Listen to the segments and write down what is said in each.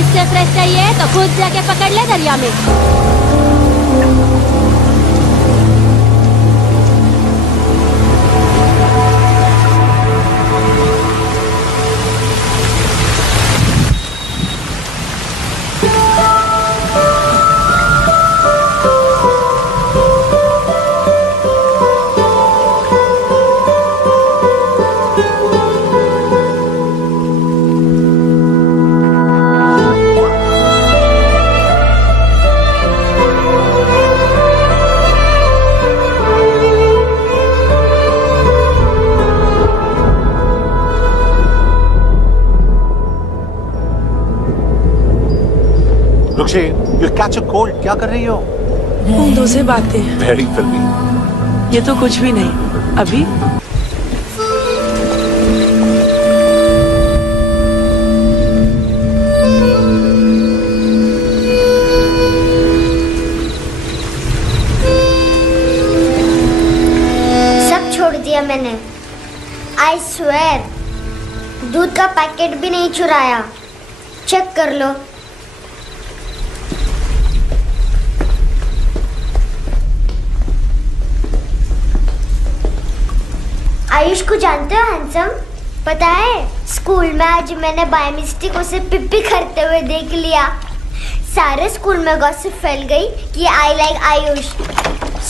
इससे फ्रेश चाहिए तो खुद जाके पकड़ ले दरिया में। You'll catch a cold. क्या कर रही हो? बूंदों से बातें। Very filmy. ये तो कुछ भी नहीं। अभी सब छोड़ दिया मैंने। I swear, दूध का पैकेट भी नहीं चुराया। चेक कर लो। आयुष को जानते हो हैंडसम? पता है स्कूल में आज मैंने बाय मिस्टेक उसे पिप्पी करते हुए देख लिया। सारे स्कूल में गॉसिप फैल गई कि I like Ayush.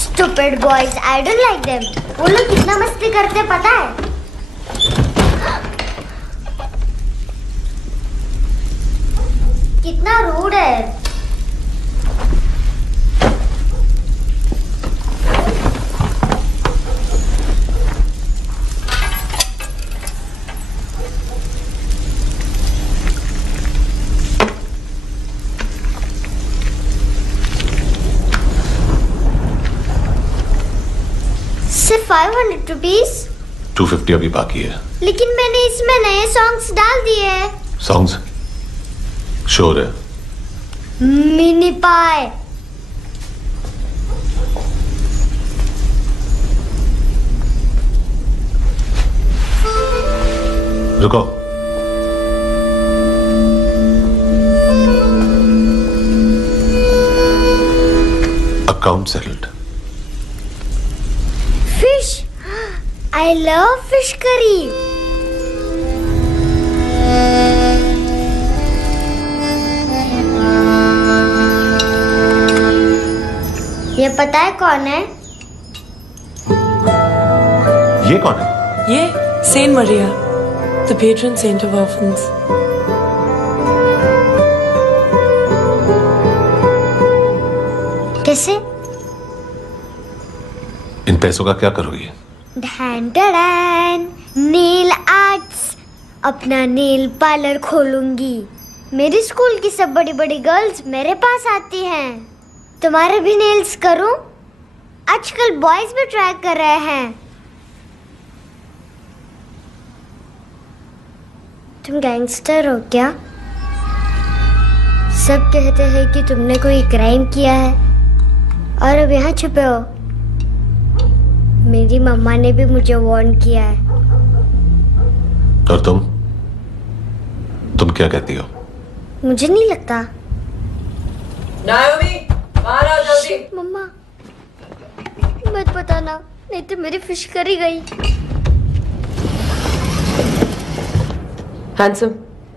Stupid boys, I don't like them. वो लोग कितना मस्ती करते पता है? कितना रूड है। सिर्फ 500 रुपीज। 250 अभी बाकी है। लेकिन मैंने इसमें नए सॉन्ग्स डाल दिए हैं। सॉन्ग्स? श्योर है? मिनी पाई। रुको। Account settled. Fish, I love fish curry. ये पता है कौन है? ये कौन है? ये Saint Maria, the patron saint of orphans. कैसे? इन पैसों का क्या करोगी? Nail arts. अपना नेल पार्लर खोलूंगी। मेरी स्कूल की सब बड़ी बड़ी गर्ल्स मेरे पास आती हैं। तुम्हारे भी नेल्स करूं? आजकल बॉयज भी ट्राई कर रहे हैं। तुम गैंगस्टर हो क्या? सब कहते हैं कि तुमने कोई क्राइम किया है और अब यहाँ छुपे हो। मेरी मम्मा ने भी मुझे वार्न किया है। और तुम क्या कहती हो? मुझे नहीं लगता। नायोमी, बाहर आओ जल्दी। मम्मा, मत बताना, नहीं तो मेरी फिश करी गई। हैंडसम,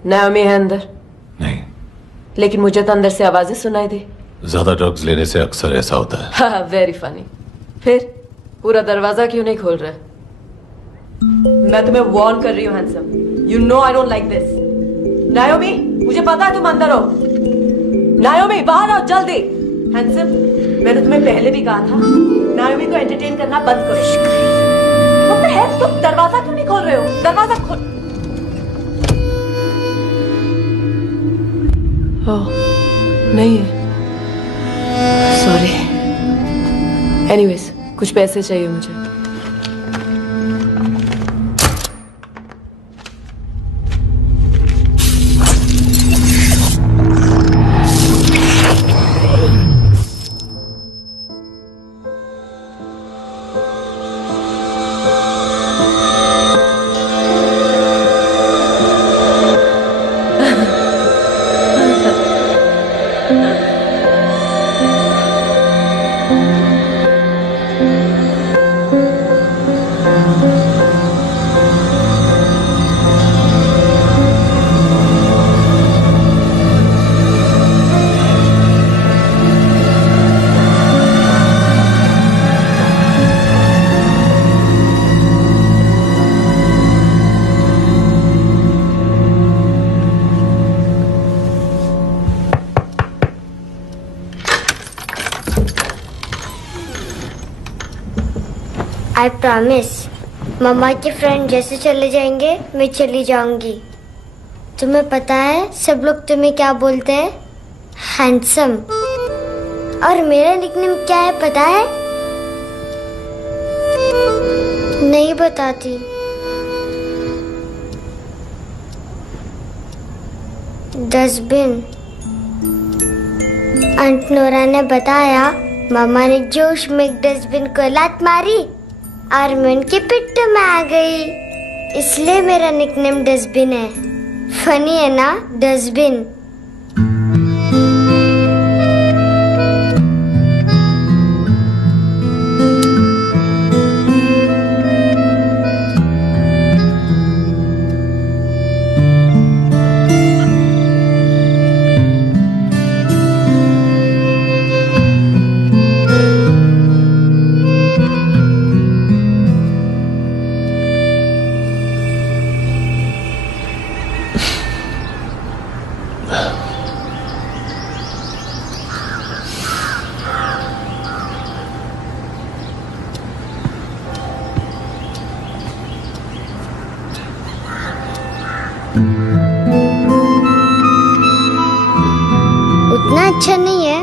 नायोमी है अंदर? नहीं। लेकिन मुझे तो अंदर से आवाजें सुनाई दी। ज्यादा ड्रग्स लेने से अक्सर ऐसा होता है। हाँ, वेरी फनी। फिर पूरा दरवाजा क्यों नहीं खोल रहे? मैं तुम्हें वार्न कर रही हूँ handsome. You know I don't like this. नायोमी, मुझे पता है तुम अंदर हो। नायोमी, बाहर आओ जल्दी। हैंडसम, मैंने तुम्हें पहले भी कहा था नायोमी को एंटरटेन करना बंद करो। What the heck? तुम दरवाजा क्यों नहीं खोल रहे हो? दरवाजा खोल। ओह, नहीं है। सॉरी। एनीवेज, कुछ पैसे चाहिए मुझे। I promise. मम्मा के फ्रेंड जैसे चले जाएंगे मैं चली जाऊंगी। तुम्हें पता है सब लोग तुम्हें क्या बोलते हैं? हैंडसम। और मेरा निकनेम क्या है पता है? नहीं बताती। डस्टबिन। आंट नोरा ने बताया मामा ने जोश में एक डस्टबिन को लात मारी और मैं उनके पिट्ठू में आ गई, इसलिए मेरा निकनेम डस्टबिन है। फनी है ना डस्टबिन? उतना अच्छा नहीं है,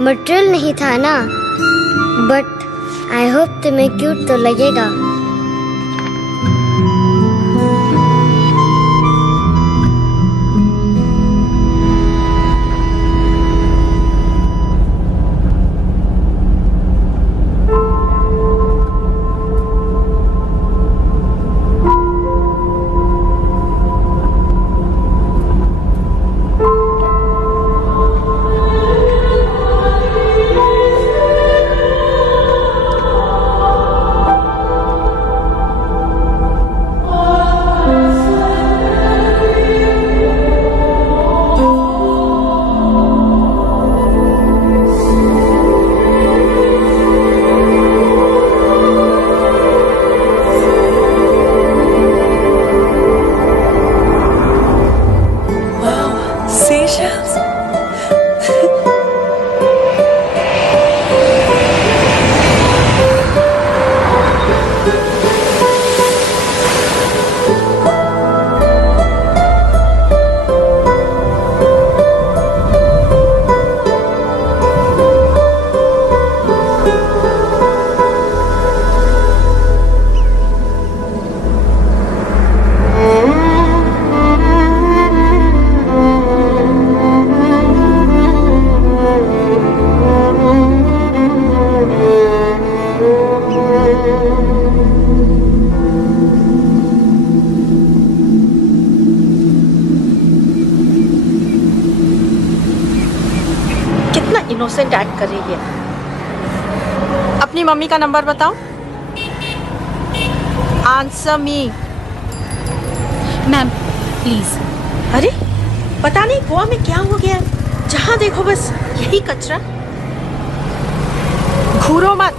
मटेरियल नहीं था ना, बट आई होप तुम्हें क्यूट तो लगेगा। इनोसेंट एक्ट कर रही है। अपनी मम्मी का नंबर बताओ। Answer me. Ma'am please. अरे पता नहीं गोवा में क्या हो गया है, जहाँ देखो बस यही कचरा। घूरो मत,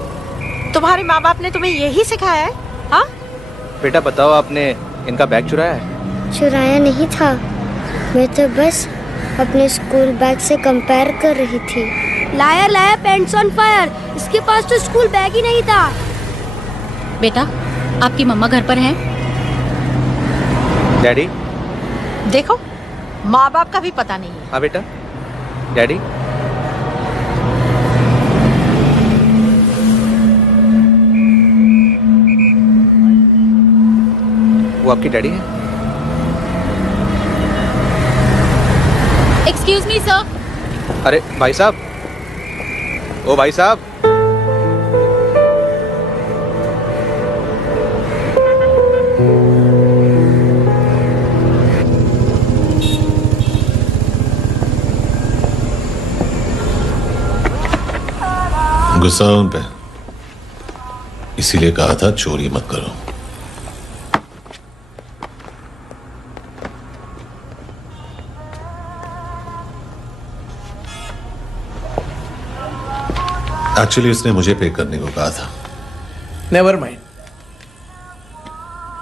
तुम्हारे माँ बाप ने तुम्हें यही सिखाया है? हाँ बेटा बताओ, आपने इनका बैग चुराया है? चुराया नहीं था, मैं तो बस अपने स्कूल बैग से कंपेयर कर रही थी। Liar liar pants on fire, इसके पास तो स्कूल बैग ही नहीं था। बेटा आपकी मम्मा घर पर हैं? डैडी देखो, माँ बाप का भी पता नहीं है। हाँ बेटा। डैडी वो आपकी डैडी है? Excuse me sir. अरे भाई साहब, ओ भाई साहब। गुस्सा उन पे, इसीलिए कहा था चोरी मत करो। एक्चुअली उसने मुझे पे करने को कहा था। नेवर माइंड,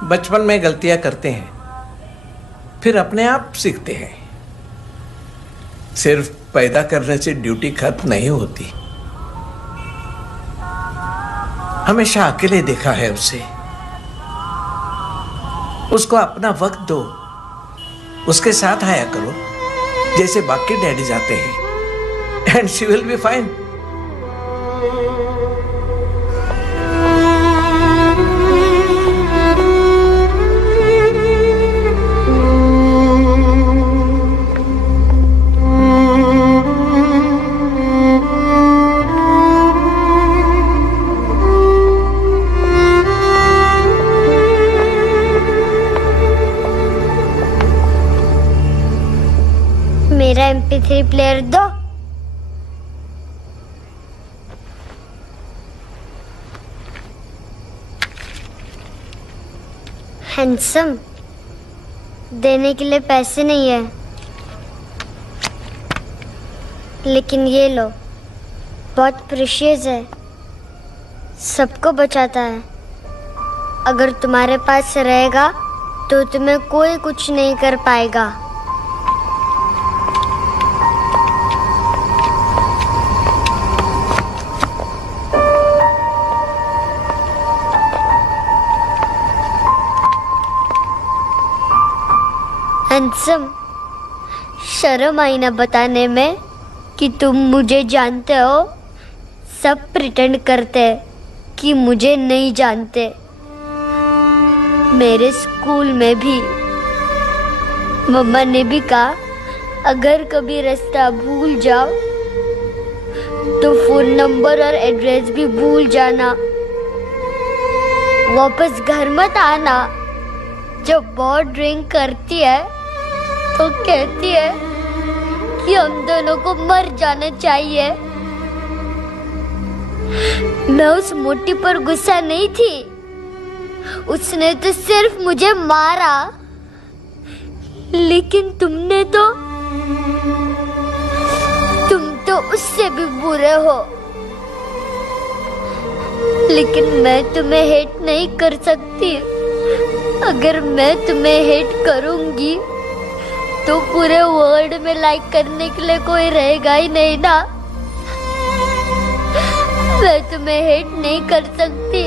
बचपन में गलतियां करते हैं, फिर अपने आप सीखते हैं। सिर्फ पैदा करने से ड्यूटी खत्म नहीं होती। हमेशा अकेले देखा है उसे। उसको अपना वक्त दो, उसके साथ आया करो जैसे बाकी डैडी जाते हैं, and she will be fine. मेरा MP3 प्लेयर दो। हैंडसम, देने के लिए पैसे नहीं है, लेकिन ये लो, बहुत प्रीशियस है, सबको बचाता है। अगर तुम्हारे पास रहेगा तो तुम्हें कोई कुछ नहीं कर पाएगा। हैंडसम, शर्म आई ना बताने में कि तुम मुझे जानते हो। सब प्रिटेंड करते हैं कि मुझे नहीं जानते। मेरे स्कूल में भी मम्मा ने भी कहा, अगर कभी रास्ता भूल जाओ तो फोन नंबर और एड्रेस भी भूल जाना। वापस घर मत आना। जब बहुत ड्रिंक करती है तो कहती है कि हम दोनों को मर जाना चाहिए। मैं उस मोटी पर गुस्सा नहीं थी, उसने तो सिर्फ मुझे मारा, लेकिन तुम तो उससे भी बुरे हो। लेकिन मैं तुम्हें हेट नहीं कर सकती। अगर मैं तुम्हें हेट करूंगी तो पूरे वर्ल्ड में लाइक करने के लिए कोई रहेगा ही नहीं ना। मैं तुम्हें हेट नहीं कर सकती।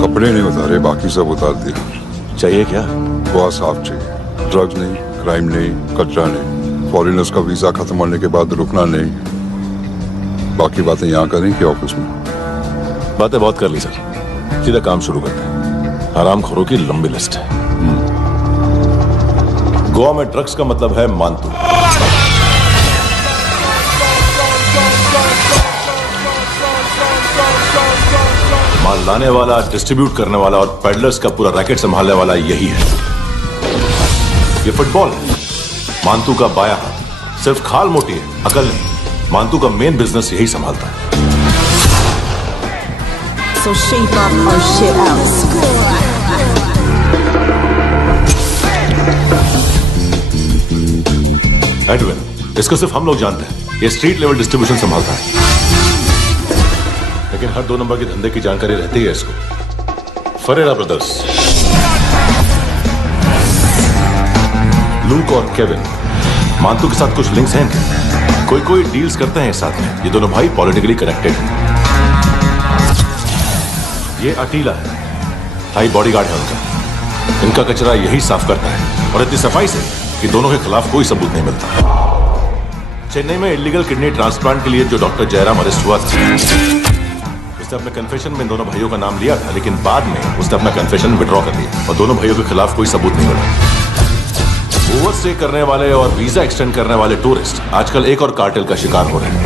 कपड़े नहीं उतारे, बाकी सब उतार दिया। चाहिए क्या? बहुत साफ चाहिए। ड्रग्स नहीं, क्राइम नहीं, कचरा नहीं। फॉरेनर्स का वीजा खत्म होने के बाद रुकना नहीं। बाकी बातें यहाँ करें कि ऑफिस में? बातें बहुत कर ली सर, सीधा काम शुरू करते हैं। हरामखोरों की लंबी लिस्ट है। गोवा में ड्रग्स का मतलब है मानतू। माल लाने वाला, डिस्ट्रीब्यूट करने वाला और पेडलर्स का पूरा रैकेट संभालने वाला यही है। ये फुटबॉल है, मानतू का बायां हाथ। सिर्फ खाल मोटी है, अकल नहीं। मानतू का मेन बिजनेस यही संभालता है। So shape up our shit out. Edwin, इसको सिर्फ हम लोग जानते हैं। ये स्ट्रीट लेवल डिस्ट्रीब्यूशन संभालता है, लेकिन हर 2 नंबर के धंधे की जानकारी रहती है इसको। फरेरा ब्रदर्स, लूक और केविन, मानतू के साथ कुछ लिंक्स हैं क्या? कोई डील्स करते हैं साथ में। ये दोनों भाई पॉलिटिकली कनेक्टेड हैं। ये अटीला है, हाई बॉडीगार्ड है उनका। इनका कचरा यही साफ करता है, और इतनी सफाई से कि दोनों के खिलाफ कोई सबूत नहीं मिलता। चेन्नई में इलीगल किडनी ट्रांसप्लांट के लिए जो डॉक्टर जयराम अरेस्ट हुआ था, उसने अपने कन्फेशन में दोनों भाइयों का नाम लिया था, लेकिन बाद में उसने अपना कन्फेशन विड्रॉ कर लिया और दोनों भाइयों के खिलाफ कोई सबूत नहीं मिला। ओवर स्टे करने वाले और वीजा एक्सटेंड करने वाले टूरिस्ट आजकल एक और कार्टेल का शिकार हो रहे हैं।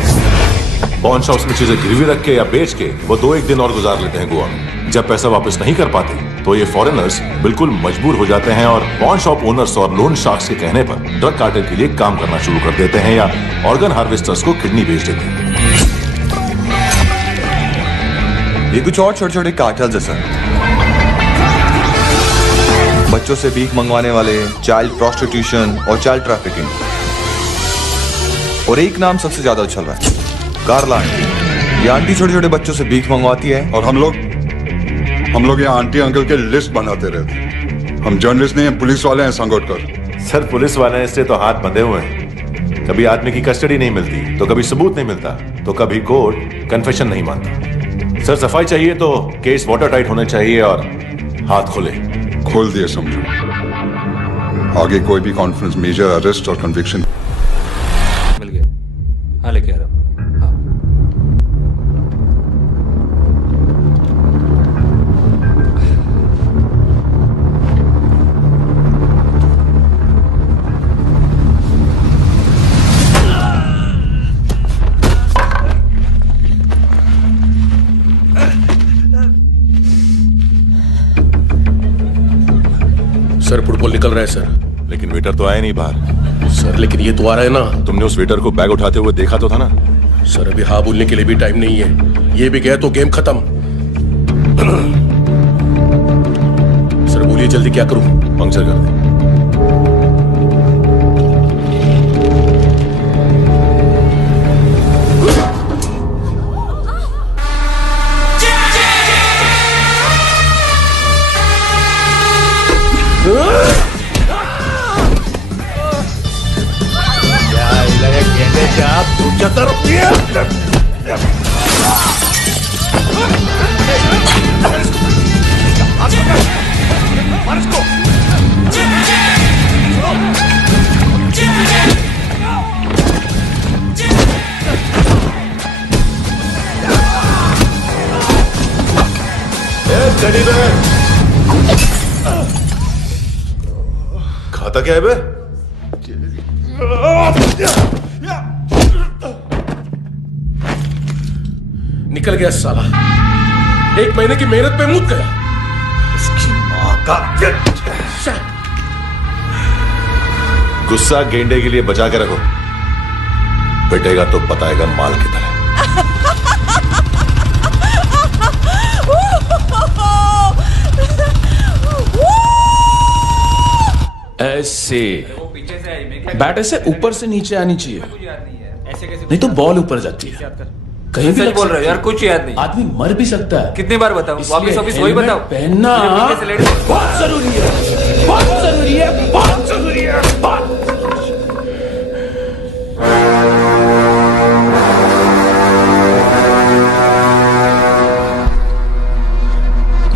पॉन शॉप्स में चीजें गिरवी रख के या बेच के वो 2-1 दिन और गुजार लेते हैं गोवा में। जब पैसा वापस नहीं कर पाते तो ये फॉरेनर्स बिल्कुल मजबूर हो जाते हैं और पॉन शॉप ओनर्स और लोन शार्क्स के कहने पर ड्रग कार्टेल के लिए काम करना शुरू कर देते हैं या ऑर्गन हार्वेस्टर्स को किडनी बेच देते हैं। ये कुछ और छोटे छोटे कार्टेल्स है सर। बच्चों से भीख मंगवाने वाले, चाइल्ड प्रोस्टिट्यूशन और चाइल्ड ट्रैफिकिंग। और एक नाम सबसे ज्यादा उछल रहा है, कार्ला आंटी। ये आंटी छोटे छोटे बच्चों से भीख मंगवाती है और हम लोग यहाँ आंटी अंकल के लिस्ट बनाते रहते। हम जर्नलिस्ट नहीं हैं, पुलिस वाले हैं संगोटकर। सर पुलिस वाले इससे तो हाथ बंधे हुए हैं। कभी आदमी की कस्टडी नहीं मिलती तो कभी सबूत नहीं मिलता तो कभी कोर्ट कन्फेशन नहीं मानता। सर सफाई चाहिए तो केस वाटर टाइट होने चाहिए और हाथ खुले। खोल दिए समझो। आगे कोई भी कॉन्फ्रेंस, मेजर अरेस्ट और कन्विक्शन मिल गया। हाँ लेके आ रहा हूं। सर फुटबॉल निकल रहा है सर। लेकिन वेटर तो आया नहीं बाहर। सर लेकिन ये तो आ रहा है ना। तुमने उस वेटर को बैग उठाते हुए देखा तो था ना। सर अभी हाँ बोलने के लिए भी टाइम नहीं है। ये भी गया तो गेम खत्म। सर बोलिए जल्दी क्या करूं? पंक्चर कर दे। खाता क्या है बे? निकल गया साला। 1 महीने की मेहनत पे मुझ गया। इसकी मां का गुस्सा गेंडे के लिए बचा के रखो, पिटेगा तो बताएगा माल की तरह। ऐसे बैट ऐसे ऊपर से नीचे आनी चाहिए, नहीं तो बॉल ऊपर जाती है। कहीं भी बोल रहे हो यार, कुछ याद नहीं। आदमी मर भी सकता है। कितनी बार बताऊं? वापिस वापिस वही बताओ। पहनना बहुत जरूरी है, बहुत जरूरी है, बहुत जरूरी है।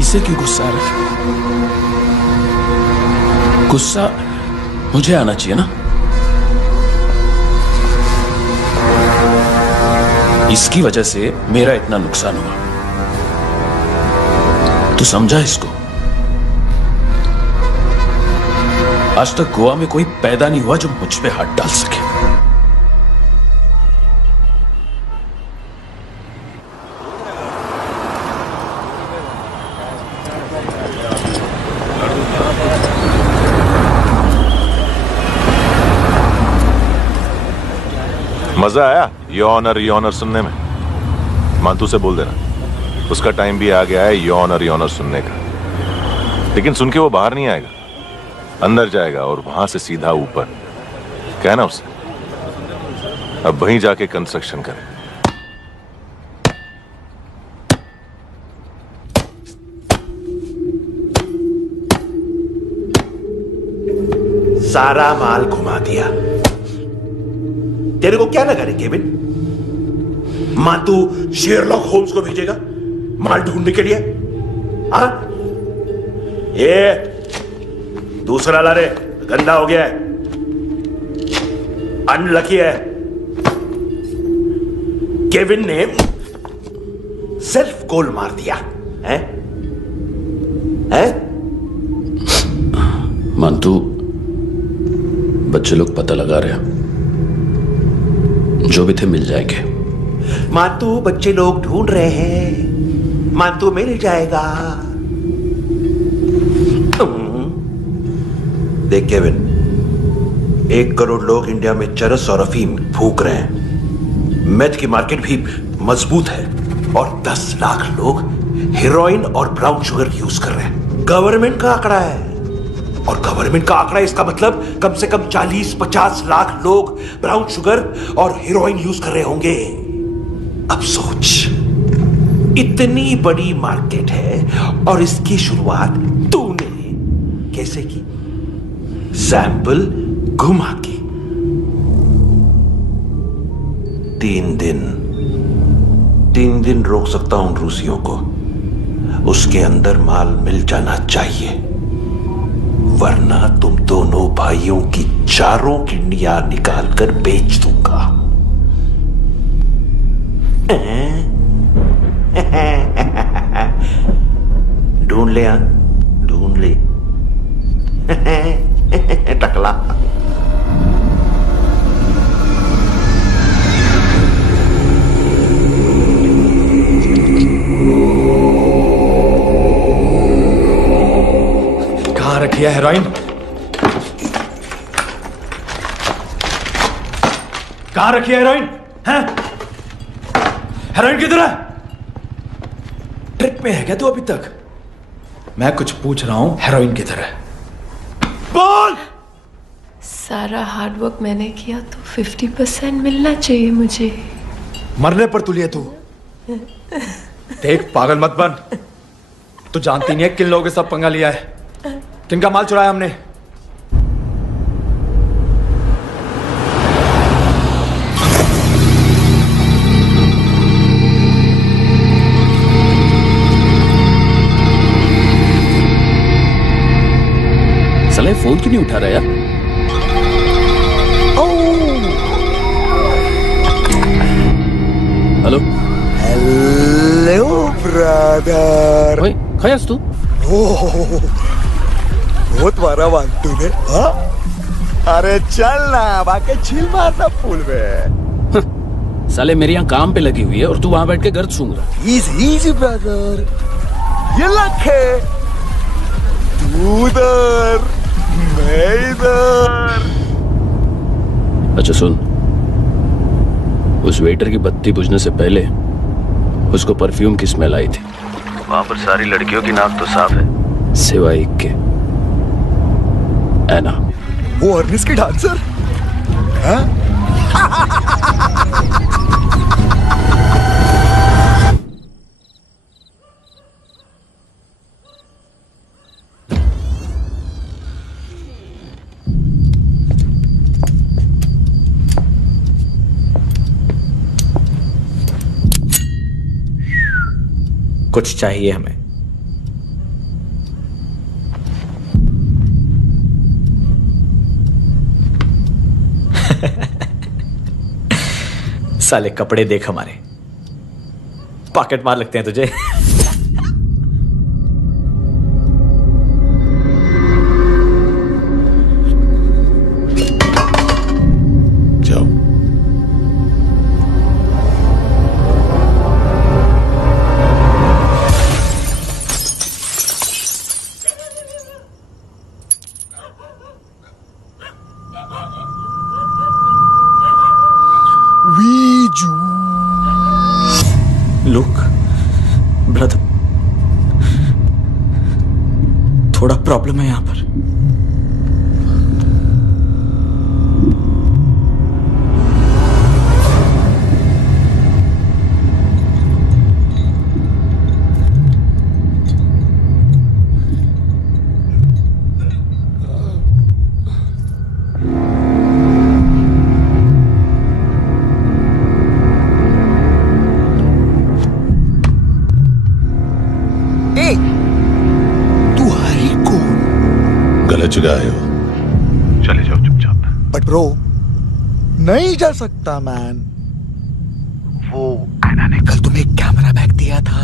इसे क्यों गुस्सा आ रहा है? गुस्सा मुझे आना चाहिए ना। इसकी वजह से मेरा इतना नुकसान हुआ। तू समझा इसको? आज तक गोवा में कोई पैदा नहीं हुआ जो मुझ पे हाथ डाल सके। मजा आया ये ऑनर सुनने में? मांतू से बोल देना उसका टाइम भी आ गया है ये ऑनर सुनने का। लेकिन सुन के वो बाहर नहीं आएगा, अंदर जाएगा और वहां से सीधा ऊपर। कहना उसे अब वहीं जाके कंस्ट्रक्शन करे। सारा माल घुमा दिया। तेरे को क्या लगा रे केविन? मांतू शेरलॉक होम्स को भेजेगा माल ढूंढने के लिए? हाँ, ये दूसरा ला रे, गंदा हो गया है, अनलकी है। केविन ने सेल्फ गोल मार दिया है? मांतू, बच्चे लोग पता लगा रहे हैं, जो भी थे मिल जाएंगे। मांतू, बच्चे लोग ढूंढ रहे हैं, मांतू मिल जाएगा। देख केविन, 1 करोड़ लोग इंडिया में चरस और अफीम फूक रहे हैं। मेथ की मार्केट भी मजबूत है और 10 लाख लोग हेरोइन और ब्राउन शुगर यूज कर रहे हैं। गवर्नमेंट का आंकड़ा है, और गवर्नमेंट का आंकड़ा इसका मतलब कम से कम 40-50 लाख लोग ब्राउन शुगर और हेरोइन यूज कर रहे होंगे। अब सोच, इतनी बड़ी मार्केट है और इसकी शुरुआत तूने कैसे की? सैंपल घुमा के। 3 दिन रोक सकता हूं रूसियों को, उसके अंदर माल मिल जाना चाहिए, वरना तुम दोनों भाइयों की 4 किडनियां निकाल कर बेच दूंगा। ढूंढ ले, ढूंढ ले टकला। कहाँ रखी है हेरोइन? कहाँ रखी है हेरोइन? हैं? हेरोइन किधर है? ट्रिप में है क्या तू अभी तक? मैं कुछ पूछ रहा हूं, हेरोइन किधर है? बोल! सारा हार्डवर्क मैंने किया तो 50% मिलना चाहिए मुझे। मरने पर तुलिए तू। देख, पागल मत बन। तू जानती नहीं है किन लोगों के साथ पंगा लिया है, किनका माल चुराया हमने। साले फोन क्यों नहीं उठा रहा यार? Hello hello brother. ओए, खयास तू? बहुत मारा मानतू ने। हाँ? अरे चल ना, बाकी चिल मारना पूल में। साले मेरे यहाँ काम पे लगी हुई है और तू वहां बैठ के गर्द सूंघ रहा। इजी ब्रदर, ये लखे तू उधर, मैं इधर। अच्छा सुन, उस वेटर की बत्ती बुझने से पहले उसको परफ्यूम की स्मेल आई थी। वहां पर सारी लड़कियों की नाक तो साफ है, सिवाय एक के, एना। वो अर्निस की डांसर? हाँ? कुछ चाहिए हमें। साले कपड़े देख हमारे, पॉकेट मार लगते हैं तुझे। लुक ब्रदर, थोड़ा प्रॉब्लम है यहां पर। गलत जगह आए हो, चले जाओ चुपचाप। बट ब्रो, नहीं जा सकता मैन। वो एना ने कल तुम्हें कैमरा बैग दिया था,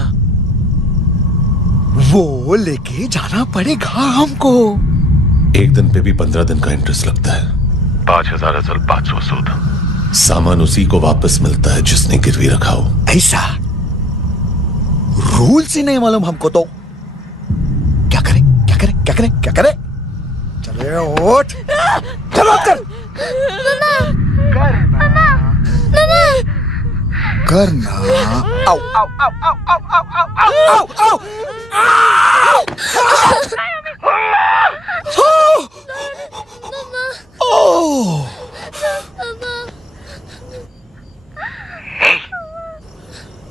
वो लेके जाना पड़ेगा हमको। एक दिन पे भी 15 दिन का इंटरेस्ट लगता है। 5,000 असल 500 सूद। सामान उसी को वापस मिलता है जिसने गिरवी रखा हो। ऐसा रूल्स ही नहीं मालूम हमको तो। क्या करें क्या करें क्या करें क्या करें? चले उठ, चलो कर करना। आओ आओ आओ आओ आओ आओ आओ आओ आओ।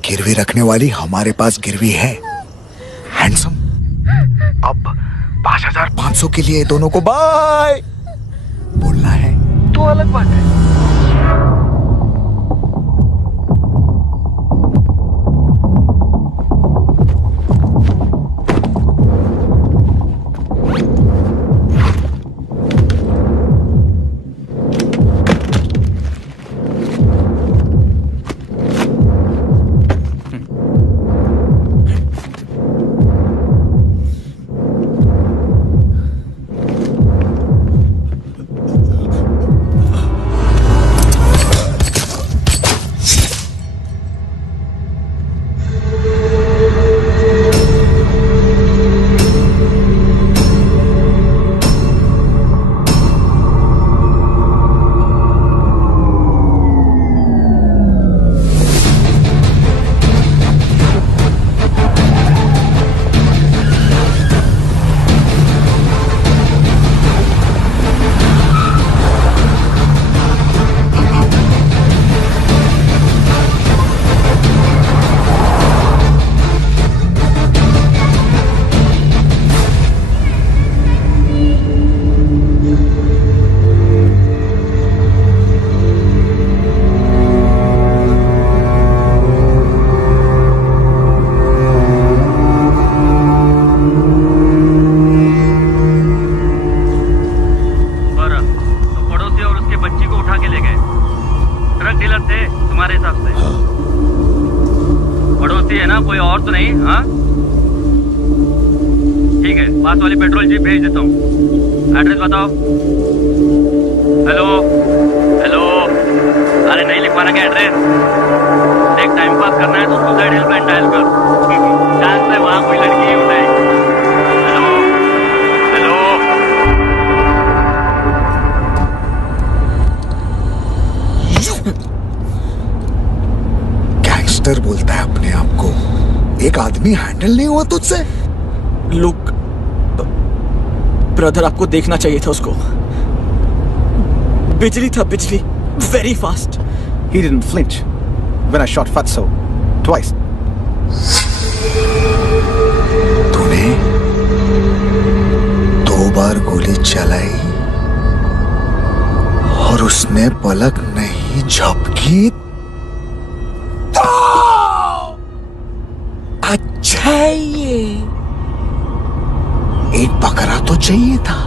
गिरवी रखने वाली हमारे पास गिरवी है हैंडसम। अब 5,500 के लिए दोनों को बाय बोलना है तो अलग बात है। बोलता है अपने आप को। एक आदमी हैंडल नहीं हुआ तुझसे? लुक ब्रदर, आपको देखना चाहिए था उसको। बिजली था, बिजली, very fast. He didn't flinch when I shot Fatso twice. तूने 2 बार गोली चलाई और उसने पलक नहीं झपकी। अच्छा ये एक बकरा तो चाहिए था।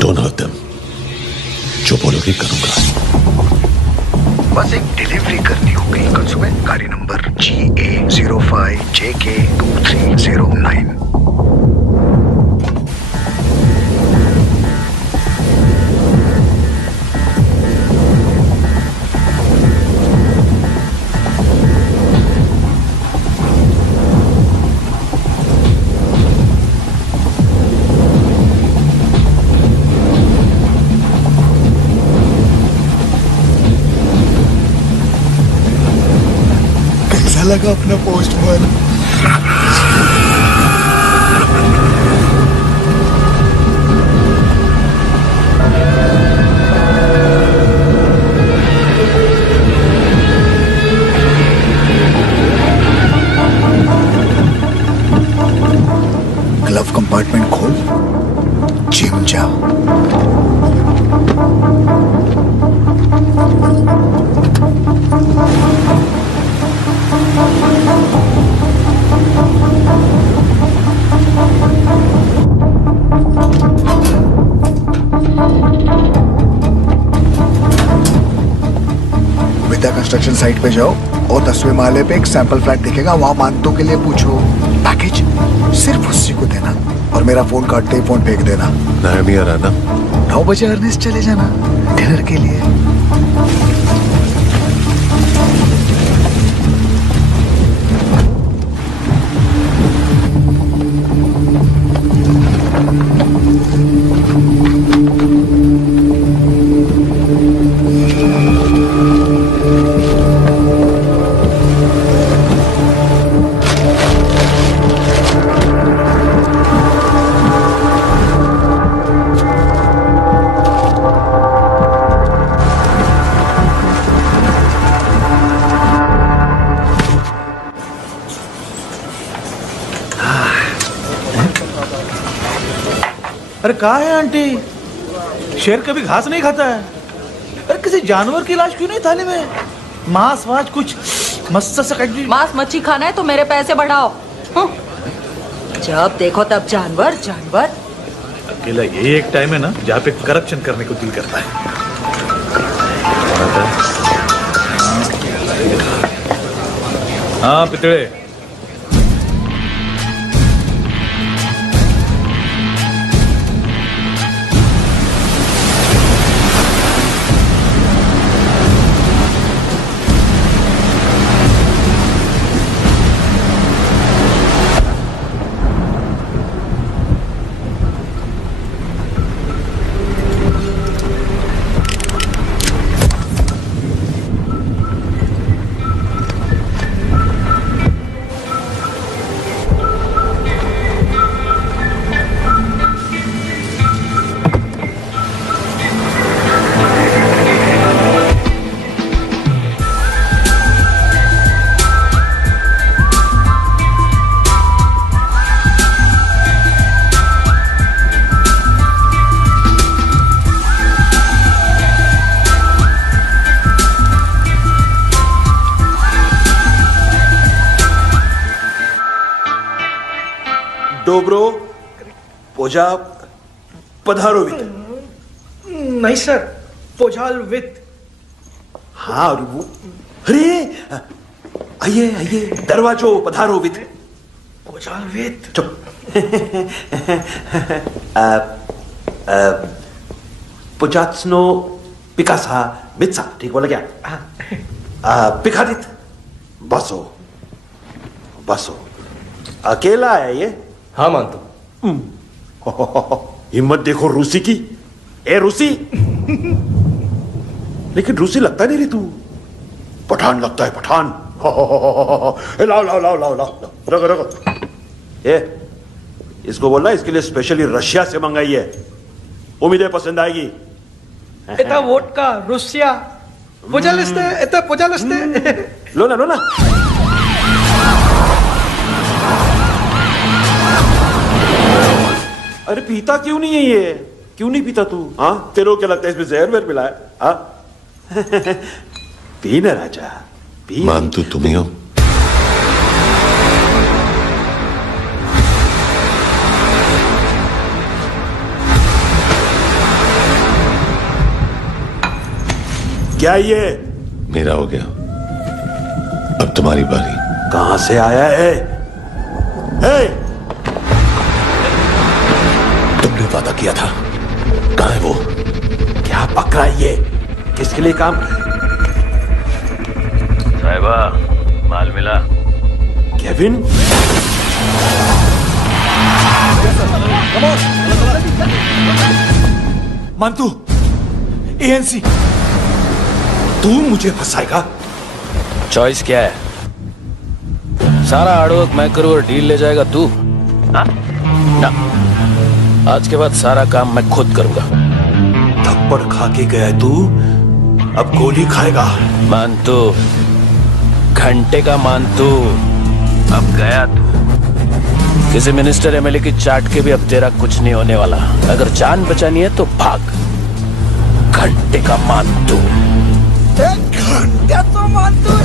Don't hurt them. जो बोलोगे करूंगा। बस एक डिलीवरी करनी होगी कल सुबह। गाड़ी नंबर GA05 JK 2309। लगा अपना पोस्टमैन? ग्लव कंपार्टमेंट खोल, जिम जा। विद्या कंस्ट्रक्शन साइट पे जाओ और 10वें माले पे एक सैंपल फ्लैट दिखेगा, वहां मानतों के लिए पूछो। पैकेज सिर्फ उसी को देना और मेरा फोन काटते ही फोन फेंक देना। नायमी आ रहा ना? 9 बजे अर्नेस्ट चले जाना डिनर के लिए। अरे कहाँ है आंटी? शेर कभी घास नहीं खाता है। अरे किसी जानवर की लाश क्यों नहीं थाली में? मांस वास कुछ मस्त से कट। मांस मच्छी खाना है तो मेरे पैसे बढ़ाओ। जब देखो तब जानवर जानवर। अकेला ये एक टाइम है ना जहाँ पे करप्शन करने को दिल करता है। हाँ पितड़े। डोब्रो पोजा पधारोवित। नहीं सर, पोजालवित। हाँ और वो अरे आइए आइए दरवाजो पधारोवित। पोजालवित। चुप। पोजात्सनो पिकासा मित्सा, ठीक बोला क्या? पिकादित बसो बसो। अकेला है ये? हाँ मानता हूं। हिम्मत देखो रूसी की। ए रूसी। लेकिन रूसी लगता नहीं रे तू, पठान लगता है पठान। लाओ लाओ लाओ लाओ लाओ रखो रखो। ए इसको बोलना इसके लिए स्पेशली रशिया से मंगाई है, उम्मीद है पसंद आएगी। इतना वोडका रूसिया पोजालस्ते, इतना पोजालस्ते। लो ना लो ना। अरे पीता क्यों नहीं है ये? क्यों नहीं पीता तू? हाँ तेरे को क्या लगता है इसमें जहर वहर मिला है? हाँ पी ना राजा पी। मान तू तुम ही हो। क्या ये? मेरा हो गया, अब तुम्हारी बारी। कहां से आया है? तुमने वादा किया था, कहां है वो? क्या पक रहा है ये? किसके लिए काम? साहिबा माल मिला? केविन? मंतू, एएनसी। तू मुझे फंसाएगा? चॉइस क्या है? सारा हार्डवर्क मैं करूँ और डील ले जाएगा तू? हाँ? ना, आज के बाद सारा काम मैं खुद करूंगा। थप्पड़ खा के गया तू, अब गोली खाएगा। मान तू, घंटे का मान तू, अब गया तू। किसी मिनिस्टर एमएलए की चाट के भी अब तेरा कुछ नहीं होने वाला। अगर जान बचानी है तो भाग। घंटे का मान तू। घंटे तो मान तू।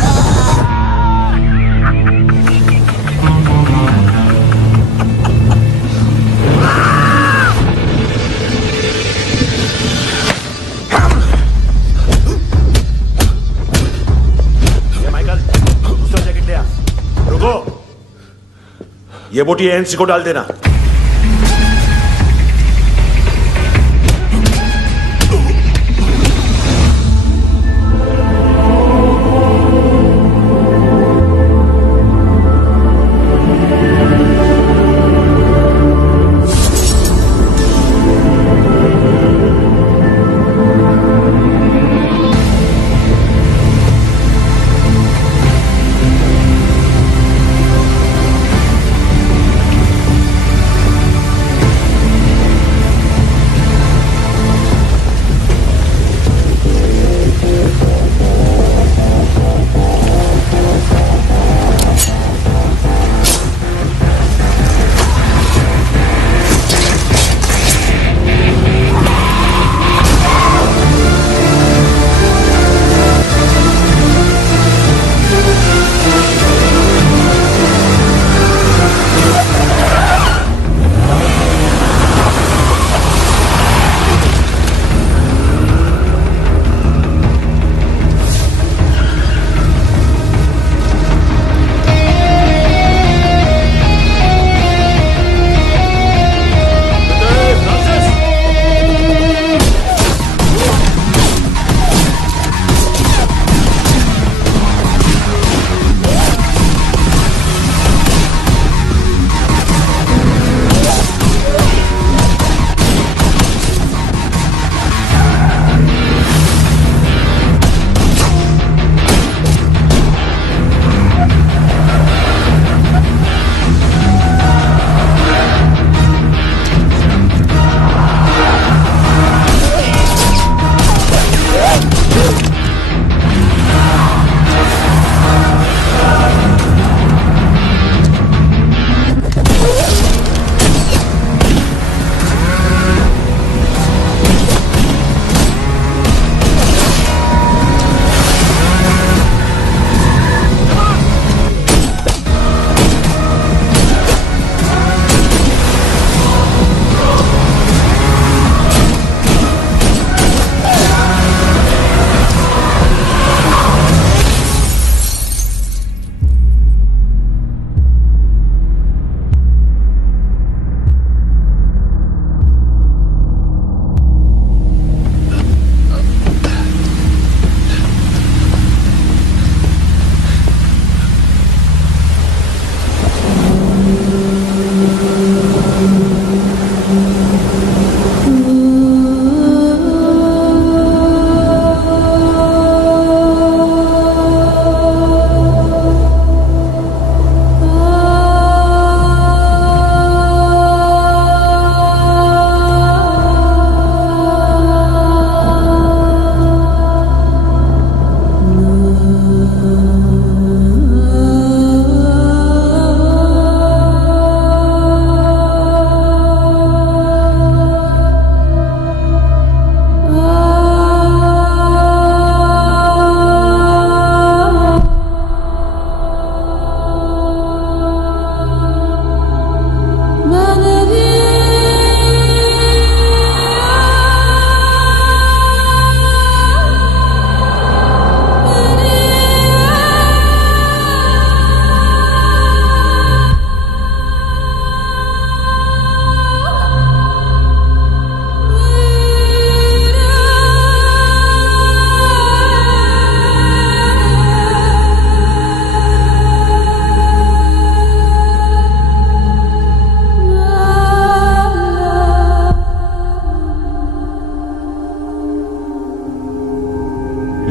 ये बोटी एनसी को डाल देना।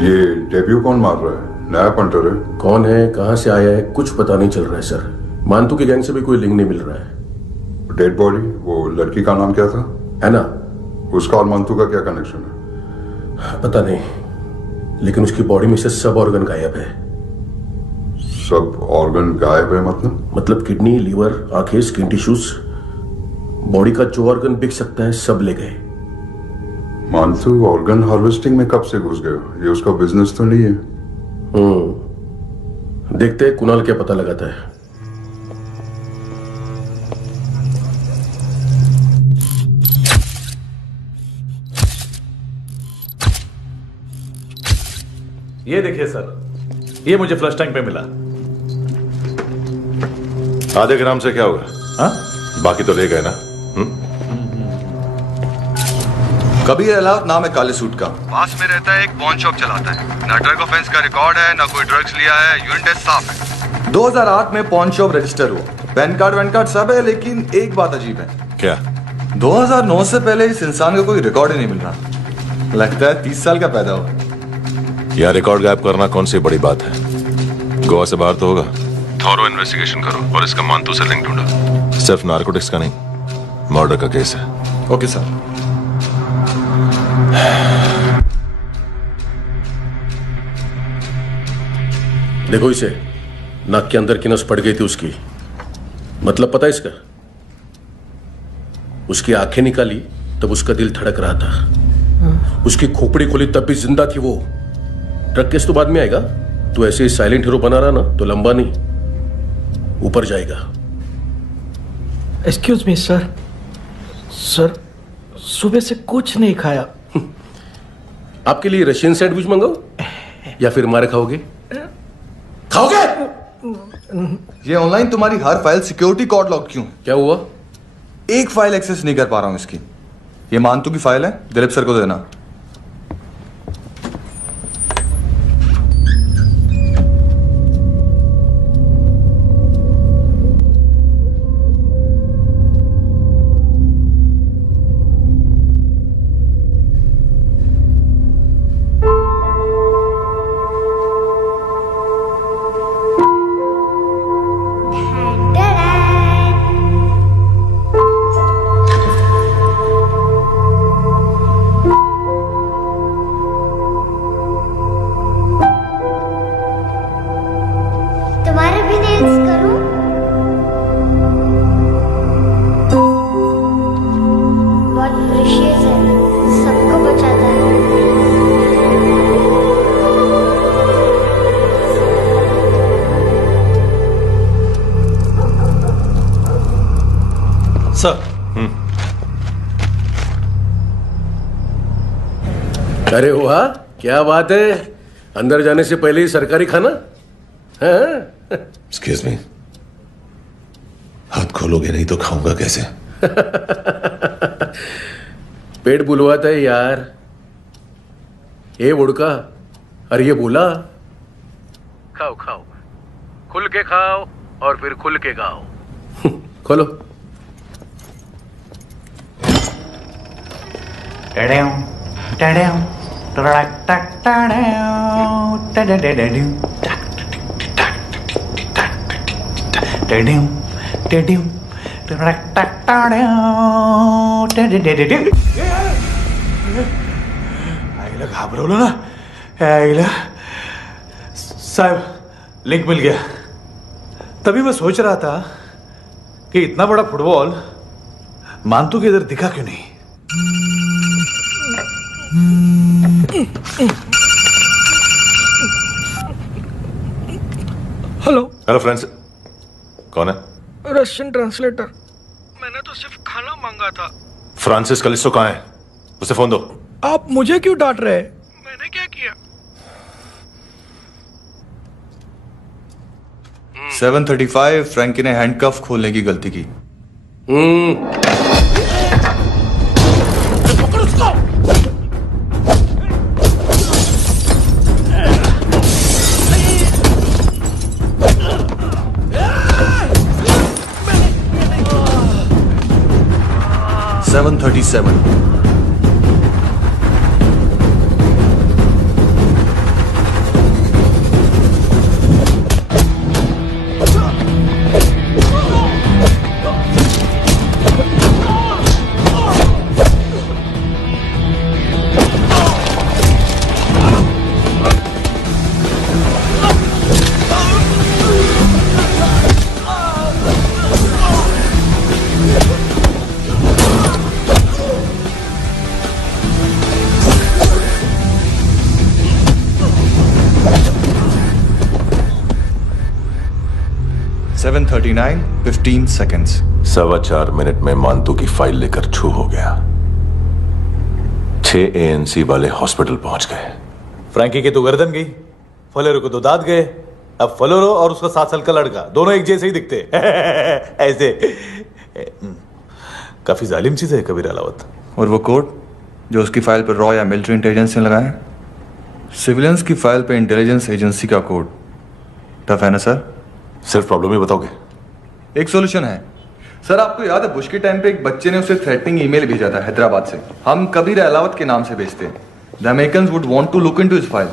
ये डेब्यू कौन मार रहा है? नया पंटर है। कौन है, कहां से आया है, कुछ पता नहीं चल रहा है सर। मानतू के गैंग से भी कोई लिंक नहीं मिल रहा है। डेड बॉडी, वो लड़की का नाम क्या था? है ना। उसका और मानतू का क्या कनेक्शन है? पता नहीं, लेकिन उसकी बॉडी में से सब ऑर्गन गायब है। सब ऑर्गन गायब है मतलब किडनी, लीवर, आंखें, स्किन टिश्यूज, बॉडी का जो ऑर्गन बिक सकता है सब ले गए। मानतू ऑर्गन हार्वेस्टिंग में कब से घुस गया? ये उसका बिजनेस तो नहीं है। देखते हैं कुणाल क्या पता लगाता है। ये देखिए सर, ये मुझे फ्लश टैंक पे मिला। आधे ग्राम से क्या होगा? हाँ? बाकी तो ले गए ना। कबीर अलाउत नाम है काले सूट का, पास में रहता है, एक पॉन शॉप चलाता है। ना ड्रग ऑफेंस का रिकॉर्ड है, ना कोई ड्रग्स लिया है, यूरिन टेस्ट साफ है। 2008 में पॉन शॉप रजिस्टर हुआ, पैन कार्ड वैन कार्ड सब है, लेकिन एक बात अजीब है। क्या? 2009 से पहले इस इंसान का कोई रिकॉर्ड ही नहीं मिल रहा। लगता है 30 साल का पैदा हुआ। यार रिकॉर्ड गायब करना कौन सी बड़ी बात है? गोवा से बाहर तो होगा। थॉरो इन्वेस्टिगेशन करो और इसका मानतू से लिंक ढूंढो। सिर्फ नारकोटिक्स का नहीं, मर्डर का केस है। Okay sir. देखो इसे, नाक के अंदर की नस पड़ गई थी उसकी। मतलब पता है इसका? उसकी आंखें निकाली तब उसका दिल धड़क रहा था। उसकी खोपड़ी खोली तब भी जिंदा थी वो। ड्रग केस तो बाद में आएगा। तो ऐसे ही साइलेंट हीरो बना रहा ना तो लंबा नहीं, ऊपर जाएगा। एक्सक्यूज मी सर, सर सुबह से कुछ नहीं खाया। आपके लिए रशियन सैंडविच मंगाओ या फिर मारे खाओगे? खाओगे? ये ऑनलाइन तुम्हारी हर फाइल सिक्योरिटी कोड लॉक क्यों है? क्या हुआ? एक फाइल एक्सेस नहीं कर पा रहा हूं इसकी। ये मानतू की फाइल है, दिलीप सर को देना। अरे वाह, क्या बात है। अंदर जाने से पहले ही सरकारी खाना। एक्सक्यूज मी, हाथ खोलोगे नहीं तो खाऊंगा कैसे? पेट बुलवाता है यार। ए बुड़का, अरे ये बोला। खाओ खाओ, खुल के खाओ और फिर खुल के खाओ। खोलो। आइला घाबरवलं ना। आइला साहब लिंक मिल गया। तभी मैं सोच रहा था कि इतना बड़ा फुटबॉल मानतू के इधर दिखा क्यों नहीं। हेलो हेलो फ्रेंड्स, कौन है? Russian translator. मैंने तो सिर्फ खाना मांगा था। फ्रांसिस कलिस्टो कहाँ है? उसे फोन दो। आप मुझे क्यों डांट रहे हैं? मैंने क्या किया? 735 फ्रैंकी ने हैंडकफ खोलने की गलती की। पकड़ उसको। 737 737 7:39 15 seconds. 4.25 मिनट में मानतू की फाइल लेकर छू हो गया। 6 ANC वाले हॉस्पिटल पहुंच गए। फ्रैंकी की तो गर्दन गई, फलेरो को तो दांत गए। अब फलेरो और उसका 7 साल का लड़का दोनों एक जैसे ही दिखते ऐसे। काफी जालिम चीज है कबीर अलावत। और वो कोड जो उसकी फाइल पर रॉ या मिलिट्री इंटेलिजेंस ने लगाया, सिविलियंस की फाइल पे इंटेलिजेंस एजेंसी का कोड। टफ है ना सर? सिर्फ प्रॉब्लम ही बताओगे? एक सॉल्यूशन है सर। आपको याद है बुश के टाइम पे एक बच्चे ने उसे थ्रेटनिंग ईमेल भेजा था हैदराबाद से। हम कबीर अलावत के नाम से भेजते हैं। The Americans would want to look into his file.